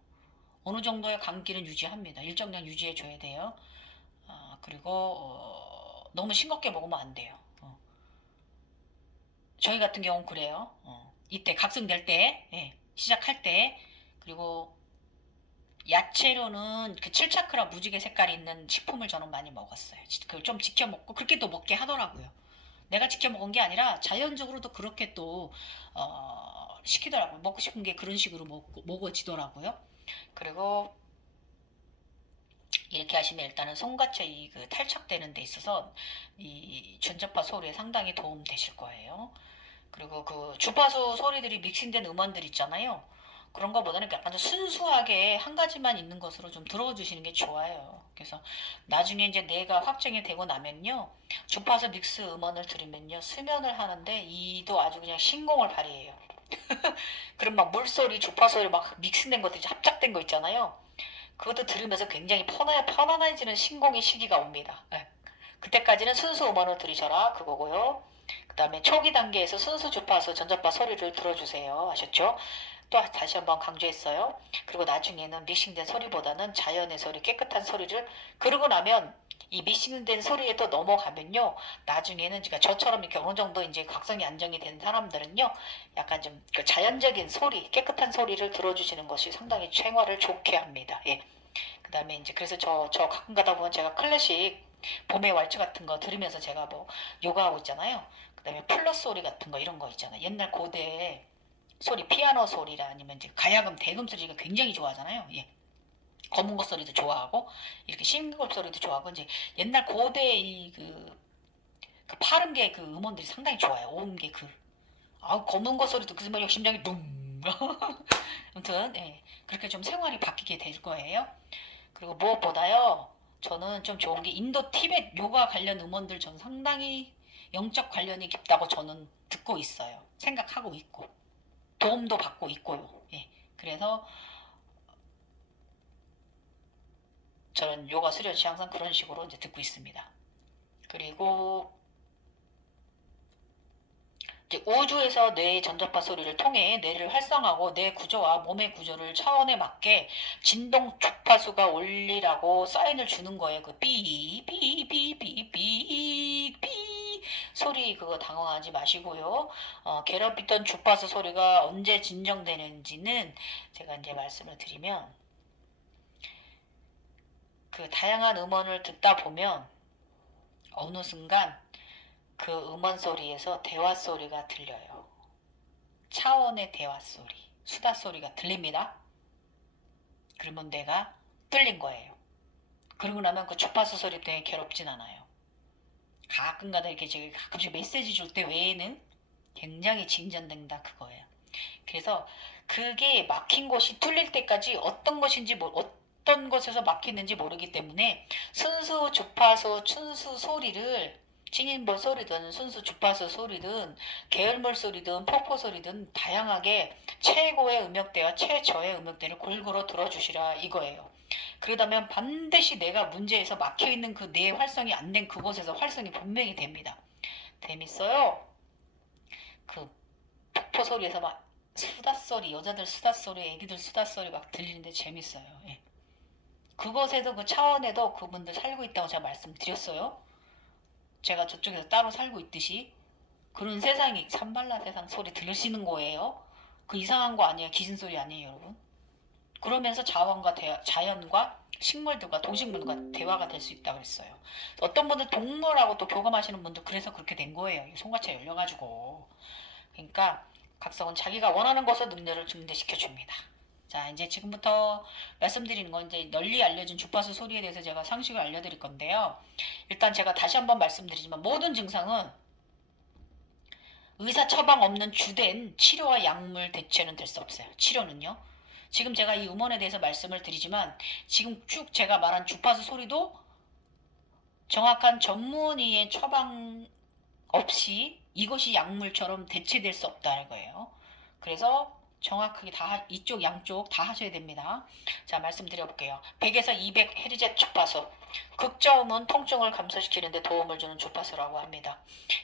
어느 정도의 감기는 유지합니다. 일정량 유지해 줘야 돼요. 그리고 너무 싱겁게 먹으면 안 돼요. 저희 같은 경우는 그래요. 이때 각성될 때, 예, 시작할 때, 그리고 야채로는 그 7차크라 무지개 색깔이 있는 식품을 저는 많이 먹었어요. 그걸 좀 지켜 먹고 그렇게 또 먹게 하더라고요. 내가 지켜 먹은 게 아니라 자연적으로도 그렇게 또 시키더라고요. 먹고 싶은 게 그런 식으로 먹어지더라고요. 그리고 이렇게 하시면 일단은 손과체 그 탈착되는 데 있어서 이 전자파 소리에 상당히 도움 되실 거예요. 그리고 그 주파수 소리들이 믹싱된 음원들 있잖아요. 그런 거보다는 약간 좀 순수하게 한 가지만 있는 것으로 좀 들어주시는 게 좋아요. 그래서 나중에 이제 뇌가 확정이 되고 나면요. 주파수 믹스 음원을 들으면요. 수면을 하는데 이도 아주 그냥 신공을 발휘해요. 그럼 막 물소리, 주파소리 막 믹스된 것들이 합작된 거 있잖아요. 그것도 들으면서 굉장히 편안해지는 신공의 시기가 옵니다. 네. 그때까지는 순수 음원을 들으셔라 그거고요. 그 다음에 초기 단계에서 순수 주파수, 전자파 소리를 들어주세요. 아셨죠? 또 다시 한번 강조했어요. 그리고 나중에는 믹싱된 소리보다는 자연의 소리, 깨끗한 소리를 그러고 나면 이 믹싱된 소리에 또 넘어가면요. 나중에는 그러니까 저처럼 이렇게 어느 정도 이제 각성이 안정이 된 사람들은요. 약간 좀 그 자연적인 소리, 깨끗한 소리를 들어주시는 것이 상당히 생활을 좋게 합니다. 예. 그 다음에 이제 그래서 저 가끔 가다 보면 제가 클래식 봄의 왈츠 같은 거 들으면서 제가 뭐 요가하고 있잖아요. 그 다음에 플러스 소리 같은 거 이런 거 있잖아요. 옛날 고대 소리, 피아노 소리라 아니면 이제 가야금, 대금 소리가 굉장히 좋아하잖아요. 예. 검은 것 소리도 좋아하고 이렇게 싱글 소리도 좋아하고 이제 옛날 고대 그 파른 게 그 음원들이 상당히 좋아요. 온 게 검은 것 소리도 그러면 역 심장이 둥. 아무튼 예. 그렇게 좀 생활이 바뀌게 될 거예요. 그리고 무엇보다요. 저는 좀 좋은 게 인도 티벳 요가 관련 음원들 전 상당히 영적 관련이 깊다고 저는 듣고 있어요. 생각하고 있고 도움도 받고 있고요. 예. 그래서 저는 요가 수련시 항상 그런 식으로 이제 듣고 있습니다. 그리고 이제 우주에서 뇌의 전자파 소리를 통해 뇌를 활성하고 뇌 구조와 몸의 구조를 차원에 맞게 진동 주파수가 올리라고 사인을 주는 거예요. 그 삐 소리 그거 당황하지 마시고요. 괴롭히던 주파수 소리가 언제 진정되는지는 제가 이제 말씀을 드리면 그 다양한 음원을 듣다 보면 어느 순간 그 음원 소리에서 대화 소리가 들려요. 차원의 대화 소리, 수다 소리가 들립니다. 그러면 내가 뚫린 거예요. 그러고 나면 그 주파수 소리 때문에 괴롭진 않아요. 가끔가다 이렇게 제가 가끔씩 메시지 줄 때 외에는 굉장히 진전된다 그거예요. 그래서 그게 막힌 곳이 뚫릴 때까지 어떤 것인지 어떤 곳에서 막히는지 모르기 때문에 순수 주파수, 순수 소리를 싱잉볼 소리든 순수 주파수 소리든 계열물 소리든 폭포 소리든 다양하게 최고의 음역대와 최저의 음역대를 골고루 들어주시라 이거예요. 그러다면 반드시 내가 문제에서 막혀있는 그 뇌 활성이 안 된 그곳에서 활성이 분명히 됩니다. 재밌어요. 그 폭포 소리에서 막 수다소리, 여자들 수다소리, 애기들 수다소리 막 들리는데 재밌어요. 예. 그곳에도 그 차원에도 그분들 살고 있다고 제가 말씀드렸어요. 제가 저쪽에서 따로 살고 있듯이 그런 세상이 산발라 세상 소리 들으시는 거예요. 그 이상한 거 아니에요. 기신소리 아니에요, 여러분. 그러면서 자연과 식물들과 동식물과 대화가 될 수 있다고 그랬어요. 어떤 분들 동물하고 또 교감하시는 분들 그래서 그렇게 된 거예요. 송화차 열려가지고. 그러니까 각성은 자기가 원하는 것을 능력을 증대시켜 줍니다. 자, 이제 지금부터 말씀드리는 건 이제 널리 알려진 주파수 소리에 대해서 제가 상식을 알려드릴 건데요. 일단 제가 다시 한번 말씀드리지만 모든 증상은 의사 처방 없는 주된 치료와 약물 대체는 될 수 없어요. 치료는요. 지금 제가 이 음원에 대해서 말씀을 드리지만 지금 쭉 제가 말한 주파수 소리도 정확한 전문의의 처방 없이 이것이 약물처럼 대체될 수 없다는 거예요. 그래서 정확하게 다 이쪽 양쪽 다 하셔야 됩니다. 자, 말씀드려볼게요. 100에서 200Hz 주파수. 극저음은 통증을 감소시키는 데 도움을 주는 주파수라고 합니다.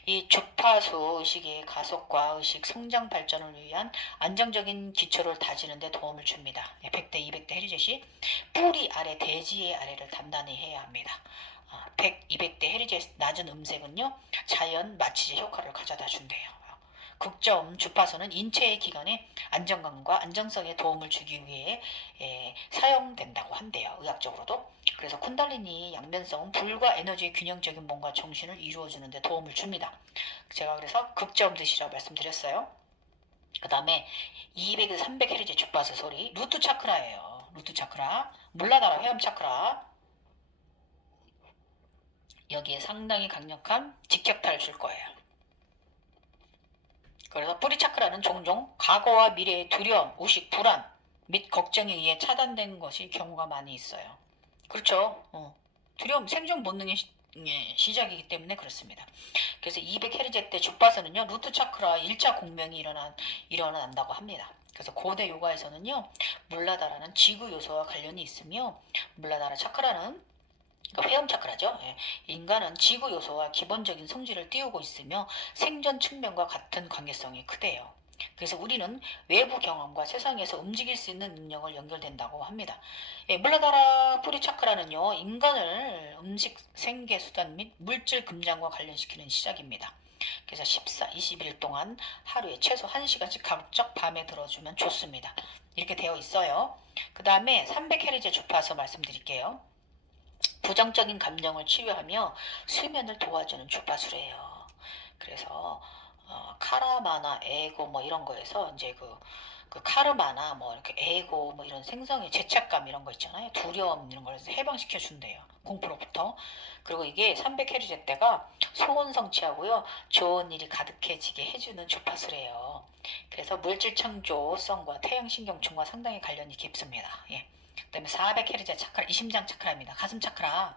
이 주파수 의식의 가속과 의식 성장 발전을 위한 안정적인 기초를 다지는 데 도움을 줍니다. 100대 200Hz이 뿌리 아래 대지의 아래를 단단히 해야 합니다. 100, 200대Hz 낮은 음색은요, 자연 마취제 효과를 가져다 준대요. 극저음 주파수는 인체의 기관에 안정감과 안정성에 도움을 주기 위해 사용된다고 한대요. 의학적으로도. 그래서 쿤달리니 양면성은 불과 에너지의 균형적인 몸과 정신을 이루어주는 데 도움을 줍니다. 제가 그래서 극저음 드시라고 말씀드렸어요. 그 다음에 200에서 300Hz 주파수 소리, 루트 차크라예요. 루트 차크라, 물라다라 회음 차크라. 여기에 상당히 강력한 직격타를 줄 거예요. 그래서 뿌리 차크라는 종종 과거와 미래의 두려움, 의식, 불안 및 걱정에 의해 차단된 것이 경우가 많이 있어요. 그렇죠. 두려움, 생존 본능의 시작이기 때문에 그렇습니다. 그래서 200Hz 때 주파수는요, 루트 차크라 1차 공명이 일어난다고 합니다. 그래서 고대 요가에서는요, 물라다라는 지구 요소와 관련이 있으며, 물라다라 차크라는 회음 차크라죠. 인간은 지구 요소와 기본적인 성질을 띄우고 있으며 생존 측면과 같은 관계성이 크대요. 그래서 우리는 외부 경험과 세상에서 움직일 수 있는 능력을 연결된다고 합니다. 물라다라 뿌리 차크라는요, 인간을 음식, 생계 수단 및 물질 금장과 관련시키는 시작입니다. 그래서 21일 동안 하루에 최소 1시간씩 가급적 밤에 들어주면 좋습니다. 이렇게 되어 있어요. 그 다음에 300Hz 주파수 말씀드릴게요. 부정적인 감정을 치유하며 수면을 도와주는 주파수래요. 그래서 카라마나 에고 뭐 이런 거에서 이제 그 카르마나 뭐 이렇게 에고 뭐 이런 생성의 죄책감 이런 거 있잖아요. 두려움 이런 걸 해방시켜 준대요. 공포로부터. 그리고 이게 300Hz 때가 소원 성취하고요. 좋은 일이 가득해지게 해주는 주파수래요. 그래서 물질 창조성과 태양신경층과 상당히 관련이 깊습니다. 예. 그다음에 400Hz 차크라, 이 심장 차크라입니다. 가슴 차크라.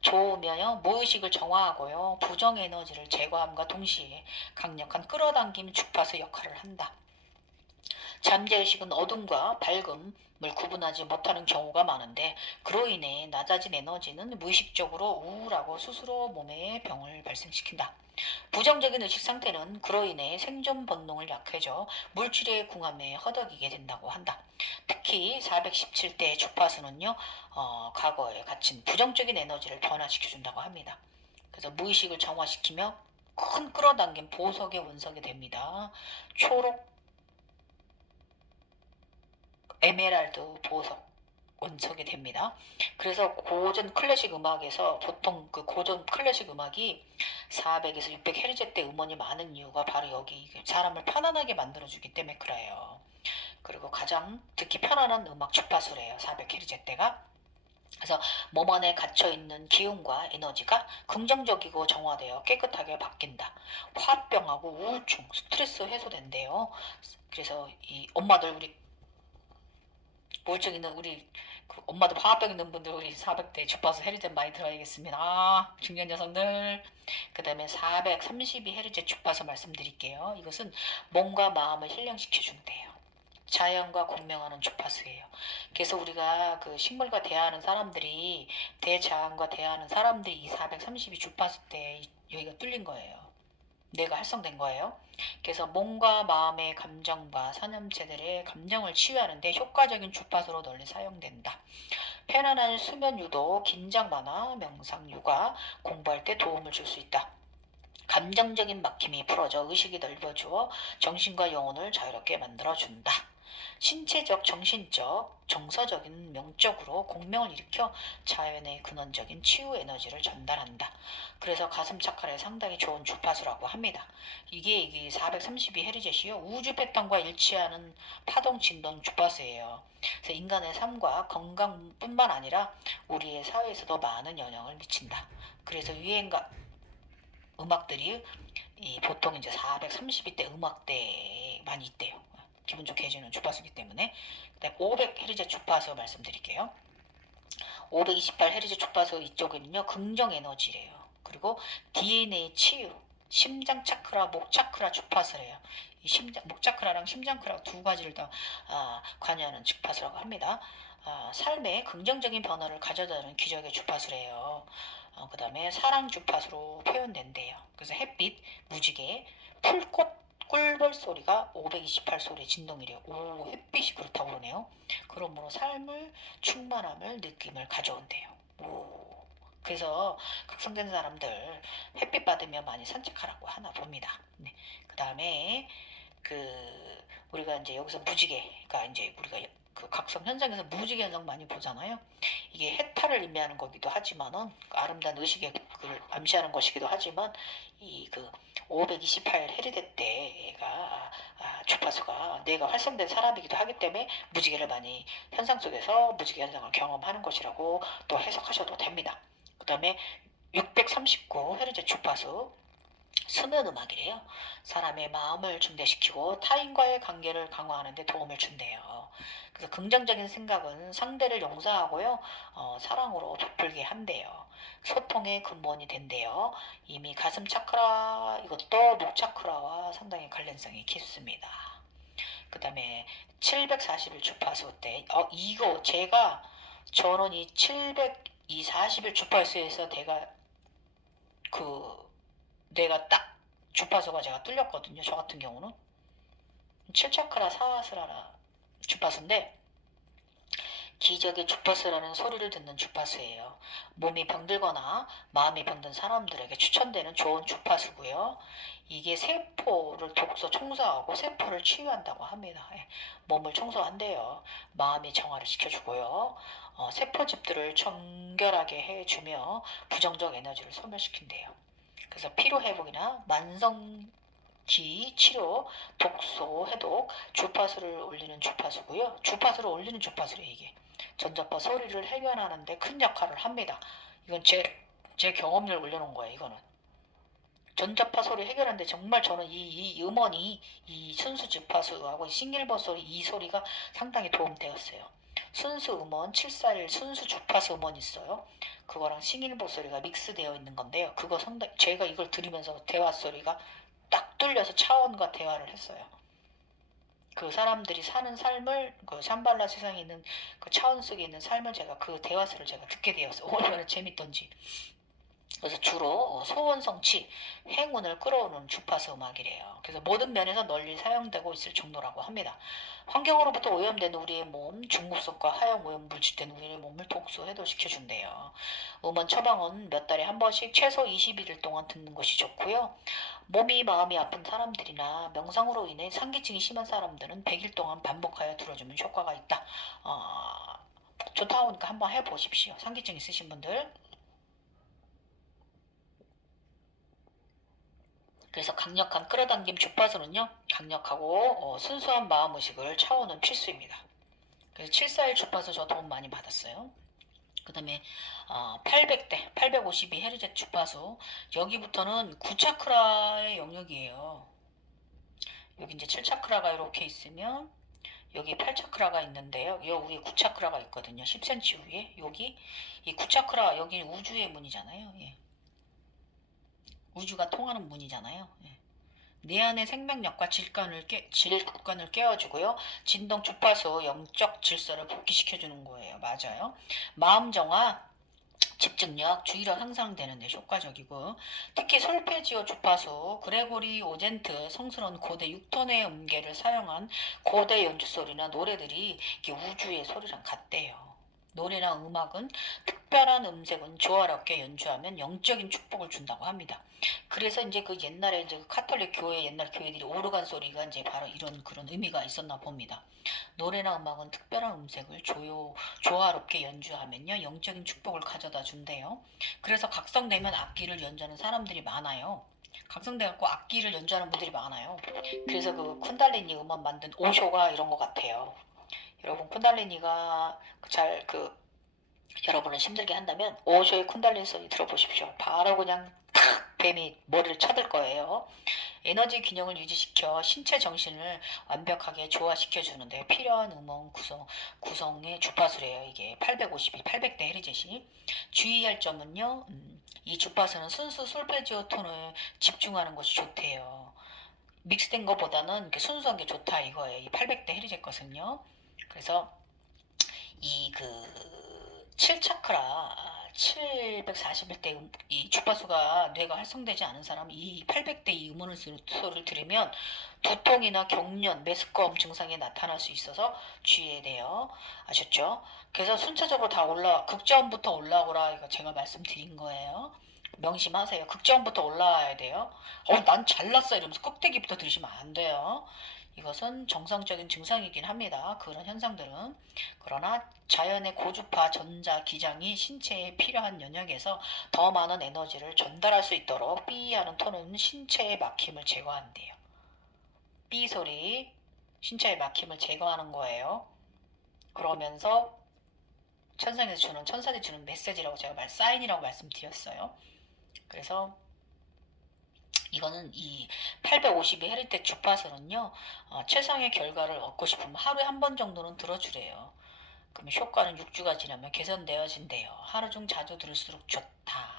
좋으면요, 무의식을 정화하고요, 부정 에너지를 제거함과 동시에 강력한 끌어당김 주파수 역할을 한다. 잠재의식은 어둠과 밝음을 구분하지 못하는 경우가 많은데, 그로 인해 낮아진 에너지는 무의식적으로 우울하고 스스로 몸에 병을 발생시킨다. 부정적인 의식 상태는 그로 인해 생존 본능을 약해져 물질의 궁함에 허덕이게 된다고 한다. 특히 417대 주파수는요, 과거에 갇힌 부정적인 에너지를 변화시켜준다고 합니다. 그래서 무의식을 정화시키며 큰 끌어당긴 보석의 원석이 됩니다. 초록 에메랄드 보석 원석이 됩니다. 그래서 고전 클래식 음악에서 보통 그 고전 클래식 음악이 400에서 600Hz 대 음원이 많은 이유가 바로 여기 사람을 편안하게 만들어주기 때문에 그래요. 그리고 가장 듣기 편안한 음악 주파수래요. 400Hz 대가. 그래서 몸 안에 갇혀있는 기운과 에너지가 긍정적이고 정화되어 깨끗하게 바뀐다. 화병하고 우울증, 스트레스 해소된대요. 그래서 이 엄마들 우리 우울증 있는 우리 그 엄마도 화합병 있는 분들 우리 400대 주파수 헤르츠 많이 들어야겠습니다. 중년 여성들. 그 다음에 432Hz 주파수 말씀드릴게요. 이것은 몸과 마음을 힐링시켜 준대요. 자연과 공명하는 주파수예요. 그래서 우리가 그 식물과 대화하는 사람들이 대자연과 대화하는 사람들이 이 432 주파수 때 여기가 뚫린 거예요. 뇌가 활성된 거예요. 그래서 몸과 마음의 감정과 산염체들의 감정을 치유하는 데 효과적인 주파수로 널리 사용된다. 편안한 수면 유도, 긴장 완화, 명상, 육아, 공부할 때 도움을 줄 수 있다. 감정적인 막힘이 풀어져 의식이 넓어주어 정신과 영혼을 자유롭게 만들어준다. 신체적, 정신적, 정서적인 명적으로 공명을 일으켜 자연의 근원적인 치유 에너지를 전달한다. 그래서 가슴 차크라에 상당히 좋은 주파수라고 합니다. 이게 432Hz이요. 우주 패턴과 일치하는 파동 진동 주파수예요. 그래서 인간의 삶과 건강뿐만 아니라 우리의 사회에서도 많은 영향을 미친다. 그래서 유행가 음악들이 보통 이제 432대 음악대 많이 있대요. 기분 좋게 해주는 주파수이기 때문에. 그다음에 500Hz 주파수 말씀드릴게요. 528Hz 주파수 이쪽에는요 긍정 에너지래요. 그리고 DNA 치유, 심장 차크라, 목 차크라 주파수래요. 이 목 차크라랑 심장 차크라 두 가지를 다 관여하는 주파수라고 합니다. 삶에 긍정적인 변화를 가져다주는 기적의 주파수래요. 그 다음에 사랑 주파수로 표현된대요. 그래서 햇빛, 무지개, 풀꽃, 꿀벌 소리가 528 소리의 진동이래요. 오, 햇빛이 그렇다고 그러네요. 그러므로 삶을 충만함을 느낌을 가져온대요. 오. 그래서 각성된 사람들 햇빛 받으면 많이 산책하라고 하나 봅니다. 네. 그 다음에 우리가 이제 여기서 무지개가 이제 우리가 그 각성 현상에서 무지개 현상 많이 보잖아요. 이게 해탈을 의미하는 거기도 하지만은 아름다운 의식을 암시하는 것이기도 하지만 이 528Hz 때가 주파수가 뇌가 활성된 사람이기도 하기 때문에 무지개를 많이 현상 속에서 무지개 현상을 경험하는 것이라고 또 해석하셔도 됩니다. 그 다음에 639Hz 주파수 수면 음악이래요. 사람의 마음을 중대시키고 타인과의 관계를 강화하는 데 도움을 준대요. 그래서 긍정적인 생각은 상대를 용서하고요. 사랑으로 베풀게 한대요. 소통의 근본이 된대요. 이미 가슴 차크라 이것도 목 차크라와 상당히 관련성이 깊습니다. 그 다음에 741 주파수 때 이거 저는 이 741 주파수에서 내가 딱 주파수가 제가 뚫렸거든요. 저 같은 경우는 7차크라 사스라라 주파수인데 기적의 주파수라는 소리를 듣는 주파수예요. 몸이 병들거나 마음이 병든 사람들에게 추천되는 좋은 주파수고요. 이게 세포를 독소 청소하고 세포를 치유한다고 합니다. 몸을 청소한대요. 마음이 정화를 시켜주고요. 세포집들을 청결하게 해주며 부정적 에너지를 소멸시킨대요. 그래서 피로회복이나 만성기 치료, 독소 해독, 주파수를 올리는 주파수고요. 주파수를 올리는 주파수래요. 이게 전자파 소리를 해결하는데 큰 역할을 합니다. 이건 제 경험을 올려놓은 거예요. 이거는 전자파 소리 해결하는데 정말 저는 이 음원이 이 순수 주파수하고 싱글버 소리 이 소리가 상당히 도움되었어요. 순수 음원 741 순수 주파수 음원 있어요. 그거랑 싱글버 소리가 믹스되어 있는 건데요. 그거 상당히 제가 이걸 들으면서 대화 소리가 딱 뚫려서 차원과 대화를 했어요. 그 사람들이 사는 삶을 그 샴발라 세상에 있는 그 차원 속에 있는 삶을 제가 그 대화서를 제가 듣게 되었어요. 얼마나 재밌던지. 그래서 주로 소원 성취, 행운을 끌어오는 주파수 음악이래요. 그래서 모든 면에서 널리 사용되고 있을 정도라고 합니다. 환경으로부터 오염된 우리의 몸, 중금속과 하용 오염 물질된 우리의 몸을 독소 해독시켜준대요. 음원 처방은 몇 달에 한 번씩 최소 21일 동안 듣는 것이 좋고요. 몸이 마음이 아픈 사람들이나 명상으로 인해 상기증이 심한 사람들은 100일 동안 반복하여 들어주면 효과가 있다. 좋다 보니까 한번 해보십시오. 상기증 있으신 분들. 그래서 강력한 끌어당김 주파수는요. 강력하고 순수한 마음의식을 차오는 필수입니다. 그래서 741 주파수 저 도움 많이 받았어요. 그 다음에 800대 852Hz 주파수 여기부터는 9차크라의 영역이에요. 여기 이제 7차크라가 이렇게 있으면 여기 8차크라가 있는데요. 여기 위에 9차크라가 있거든요. 10cm 위에 여기 이 9차크라 여기 우주의 문이잖아요. 예. 우주가 통하는 문이잖아요. 예. 내 안의 생명력과 질관을 깨워주고요. 진동 주파수 영적 질서를 복귀시켜주는 거예요. 맞아요. 마음 정화, 집중력, 주의력 향상되는 데 효과적이고 특히 솔페지오 주파수, 그레고리 오젠트 성스러운 고대 6톤의 음계를 사용한 고대 연주 소리나 노래들이 우주의 소리랑 같대요. 노래나 음악은 특별한 음색은 조화롭게 연주하면 영적인 축복을 준다고 합니다. 그래서 이제 그 옛날에 이제 카톨릭 교회 옛날 교회들이 오르간 소리가 이제 바로 이런 그런 의미가 있었나 봅니다. 노래나 음악은 특별한 음색을 조화롭게 연주하면요 영적인 축복을 가져다 준대요. 그래서 각성되면 악기를 연주하는 사람들이 많아요. 각성돼갖고 악기를 연주하는 분들이 많아요. 그래서 그 쿤달리니 음원 만든 오쇼가 이런 것 같아요. 여러분 쿤달리니가 여러분을 힘들게 한다면 오쇼의 쿤달리니 소리 들어보십시오. 바로 그냥 탁 뱀이 머리를 쳐들 거예요. 에너지 균형을 유지시켜 신체 정신을 완벽하게 조화시켜 주는데 필요한 음원 구성의 주파수래요. 이게 852, 800대 헤르츠이. 주의할 점은요. 이 주파수는 순수 솔페지오 톤을 집중하는 것이 좋대요. 믹스된 것보다는 이렇게 순수한 게 좋다 이거예요. 이 800대 헤르츠 것은요. 그래서 이 7차크라 741대 이 주파수가 뇌가 활성되지 않은 사람은 이 800대 이 음원을 소리를 들으면 두통이나 경련, 메스꺼움 증상이 나타날 수 있어서 주의해야 돼요. 아셨죠? 그래서 순차적으로 다 극저음부터 올라오라 이거 제가 말씀드린 거예요. 명심하세요. 극저음부터 올라와야 돼요. 난 잘났어 이러면서 꼭대기부터 들으시면 안 돼요. 이것은 정상적인 증상이긴 합니다. 그런 현상들은. 그러나 자연의 고주파 전자 기장이 신체에 필요한 영역에서 더 많은 에너지를 전달할 수 있도록 삐 하는 톤은 신체의 막힘을 제거한대요. 삐 소리, 신체의 막힘을 제거하는 거예요. 그러면서 천사들이 주는 메시지라고 제가 사인이라고 말씀드렸어요. 그래서 이거는 이 852Hz 주파수는요, 최상의 결과를 얻고 싶으면 하루에 한 번 정도는 들어주래요. 그러면 효과는 6주가 지나면 개선되어진대요. 하루 중 자주 들을수록 좋다.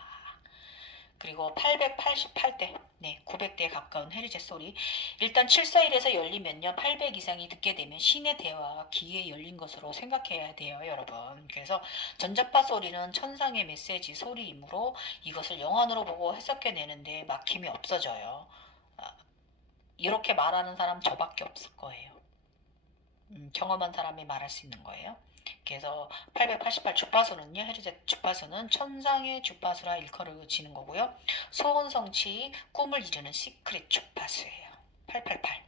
그리고 888대, 900대에 가까운 헤르츠 소리. 일단 741에서 열리면요, 800 이상이 듣게 되면 신의 대화가 귀에 열린 것으로 생각해야 돼요, 여러분. 그래서 전자파 소리는 천상의 메시지 소리이므로 이것을 영안으로 보고 해석해내는데 막힘이 없어져요. 이렇게 말하는 사람 저밖에 없을 거예요. 경험한 사람이 말할 수 있는 거예요. 그래서 888 주파수는요, 헤르제 주파수는 천상의 주파수라 일컬어지는 거고요. 소원성취, 꿈을 이루는 시크릿 주파수예요. 888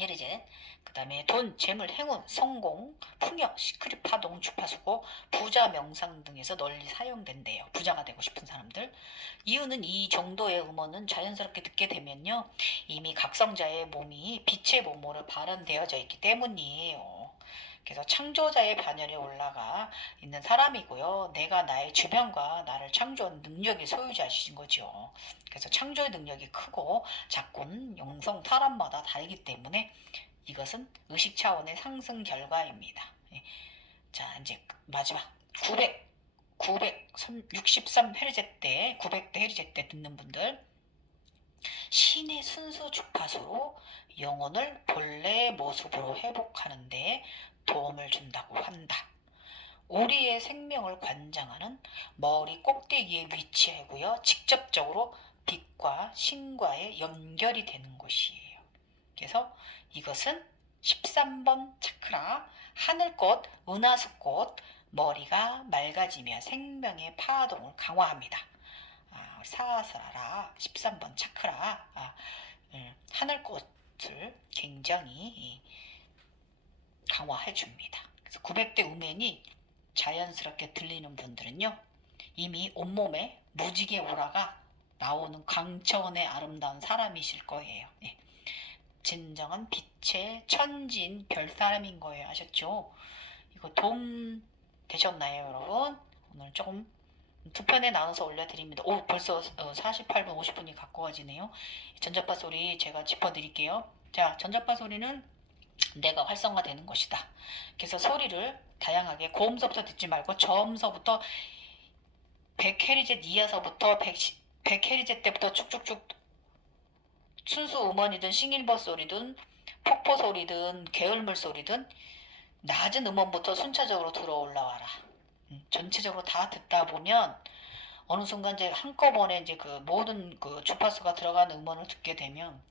헤르제. 그 다음에 돈, 재물, 행운, 성공, 풍요, 시크릿 파동 주파수고 부자 명상 등에서 널리 사용된대요. 부자가 되고 싶은 사람들. 이유는 이 정도의 음원은 자연스럽게 듣게 되면요, 이미 각성자의 몸이 빛의 몸으로 발현되어져 있기 때문이에요. 그래서 창조자의 반열에 올라가 있는 사람이고요. 내가 나의 주변과 나를 창조한 능력의 소유자이신 거죠. 그래서 창조의 능력이 크고 작고는 영성 사람마다 다르기 때문에 이것은 의식 차원의 상승 결과입니다. 자, 이제 마지막 963Hz 때, 900대 Hz 때 듣는 분들, 신의 순수 주파수로 영혼을 본래의 모습으로 회복하는데 도움을 준다고 한다. 우리의 생명을 관장하는 머리 꼭대기에 위치하고요. 직접적으로 빛과 신과의 연결이 되는 곳이에요. 그래서 이것은 13번 차크라, 하늘꽃, 은하수꽃, 머리가 맑아지며 생명의 파동을 강화합니다. 사사라 13번 차크라, 하늘꽃을 굉장히 강화해 줍니다. 그래서 900대 우멘이 자연스럽게 들리는 분들은요, 이미 온몸에 무지개 오라가 나오는 강천의 아름다운 사람이실 거예요. 진정한 빛의 천진 별사람인 거예요. 아셨죠? 이거 도움 되셨나요, 여러분? 오늘 조금 두 편에 나눠서 올려드립니다. 벌써 48분 50분이 가까워지네요. 전자파 소리 제가 짚어드릴게요. 자, 전자파 소리는 내가 활성화되는 것이다. 그래서 소리를 다양하게 고음서부터 듣지 말고 저음서부터 100Hz 이하서부터 100Hz 때부터 쭉쭉쭉 순수 음원이든 싱글버 소리든 폭포 소리든 게을물 소리든 낮은 음원부터 순차적으로 들어 올라와라. 전체적으로 다 듣다 보면 어느 순간 이제 한꺼번에 이제 그 모든 그 주파수가 들어가는 음원을 듣게 되면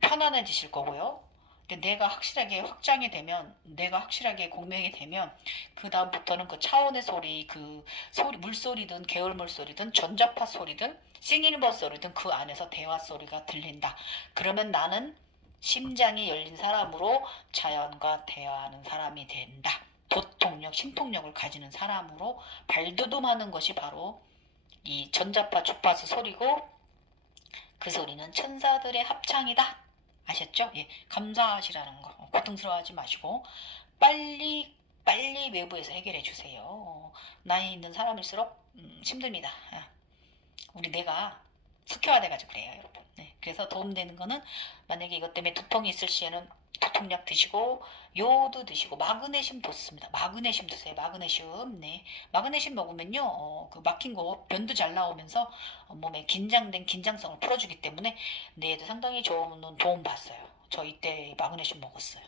편안해지실 거고요. 근데 내가 확실하게 확장이 되면, 내가 확실하게 공명이 되면 그 다음부터는 그 차원의 소리, 그 소리, 물소리든 게을물 소리든 전자파 소리든 싱잉버 소리든 그 안에서 대화 소리가 들린다. 그러면 나는 심장이 열린 사람으로 자연과 대화하는 사람이 된다. 도통력, 신통력을 가지는 사람으로 발돋움하는 것이 바로 이 전자파 주파수 소리고, 그 소리는 천사들의 합창이다. 아셨죠? 예, 감사하시라는 거. 고통스러워하지 마시고 빨리 외부에서 해결해 주세요. 나이 있는 사람일수록 힘듭니다. 우리 뇌가 숙회화돼가지고 그래요, 여러분. 네, 그래서 도움되는 거는 만약에 이것 때문에 두통이 있을 시에는 두통약 드시고 요오드 드시고 마그네슘 좋습니다. 마그네슘 드세요. 마그네슘. 네, 마그네슘 먹으면요, 그 막힌 거 변도 잘 나오면서 몸에 긴장된 긴장성을 풀어주기 때문에 뇌에도 상당히 좋은 도움 봤어요. 저 이때 마그네슘 먹었어요.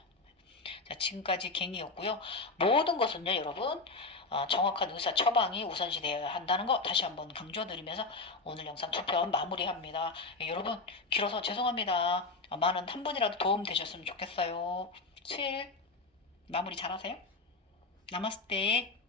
자, 지금까지 갱이었고요. 모든 것은요, 여러분, 정확한 의사 처방이 우선시 되어야 한다는 거 다시 한번 강조드리면서 오늘 영상 2편 마무리합니다. 여러분, 길어서 죄송합니다. 많은 한 분이라도 도움 되셨으면 좋겠어요. 수일 마무리 잘하세요. 나마스테.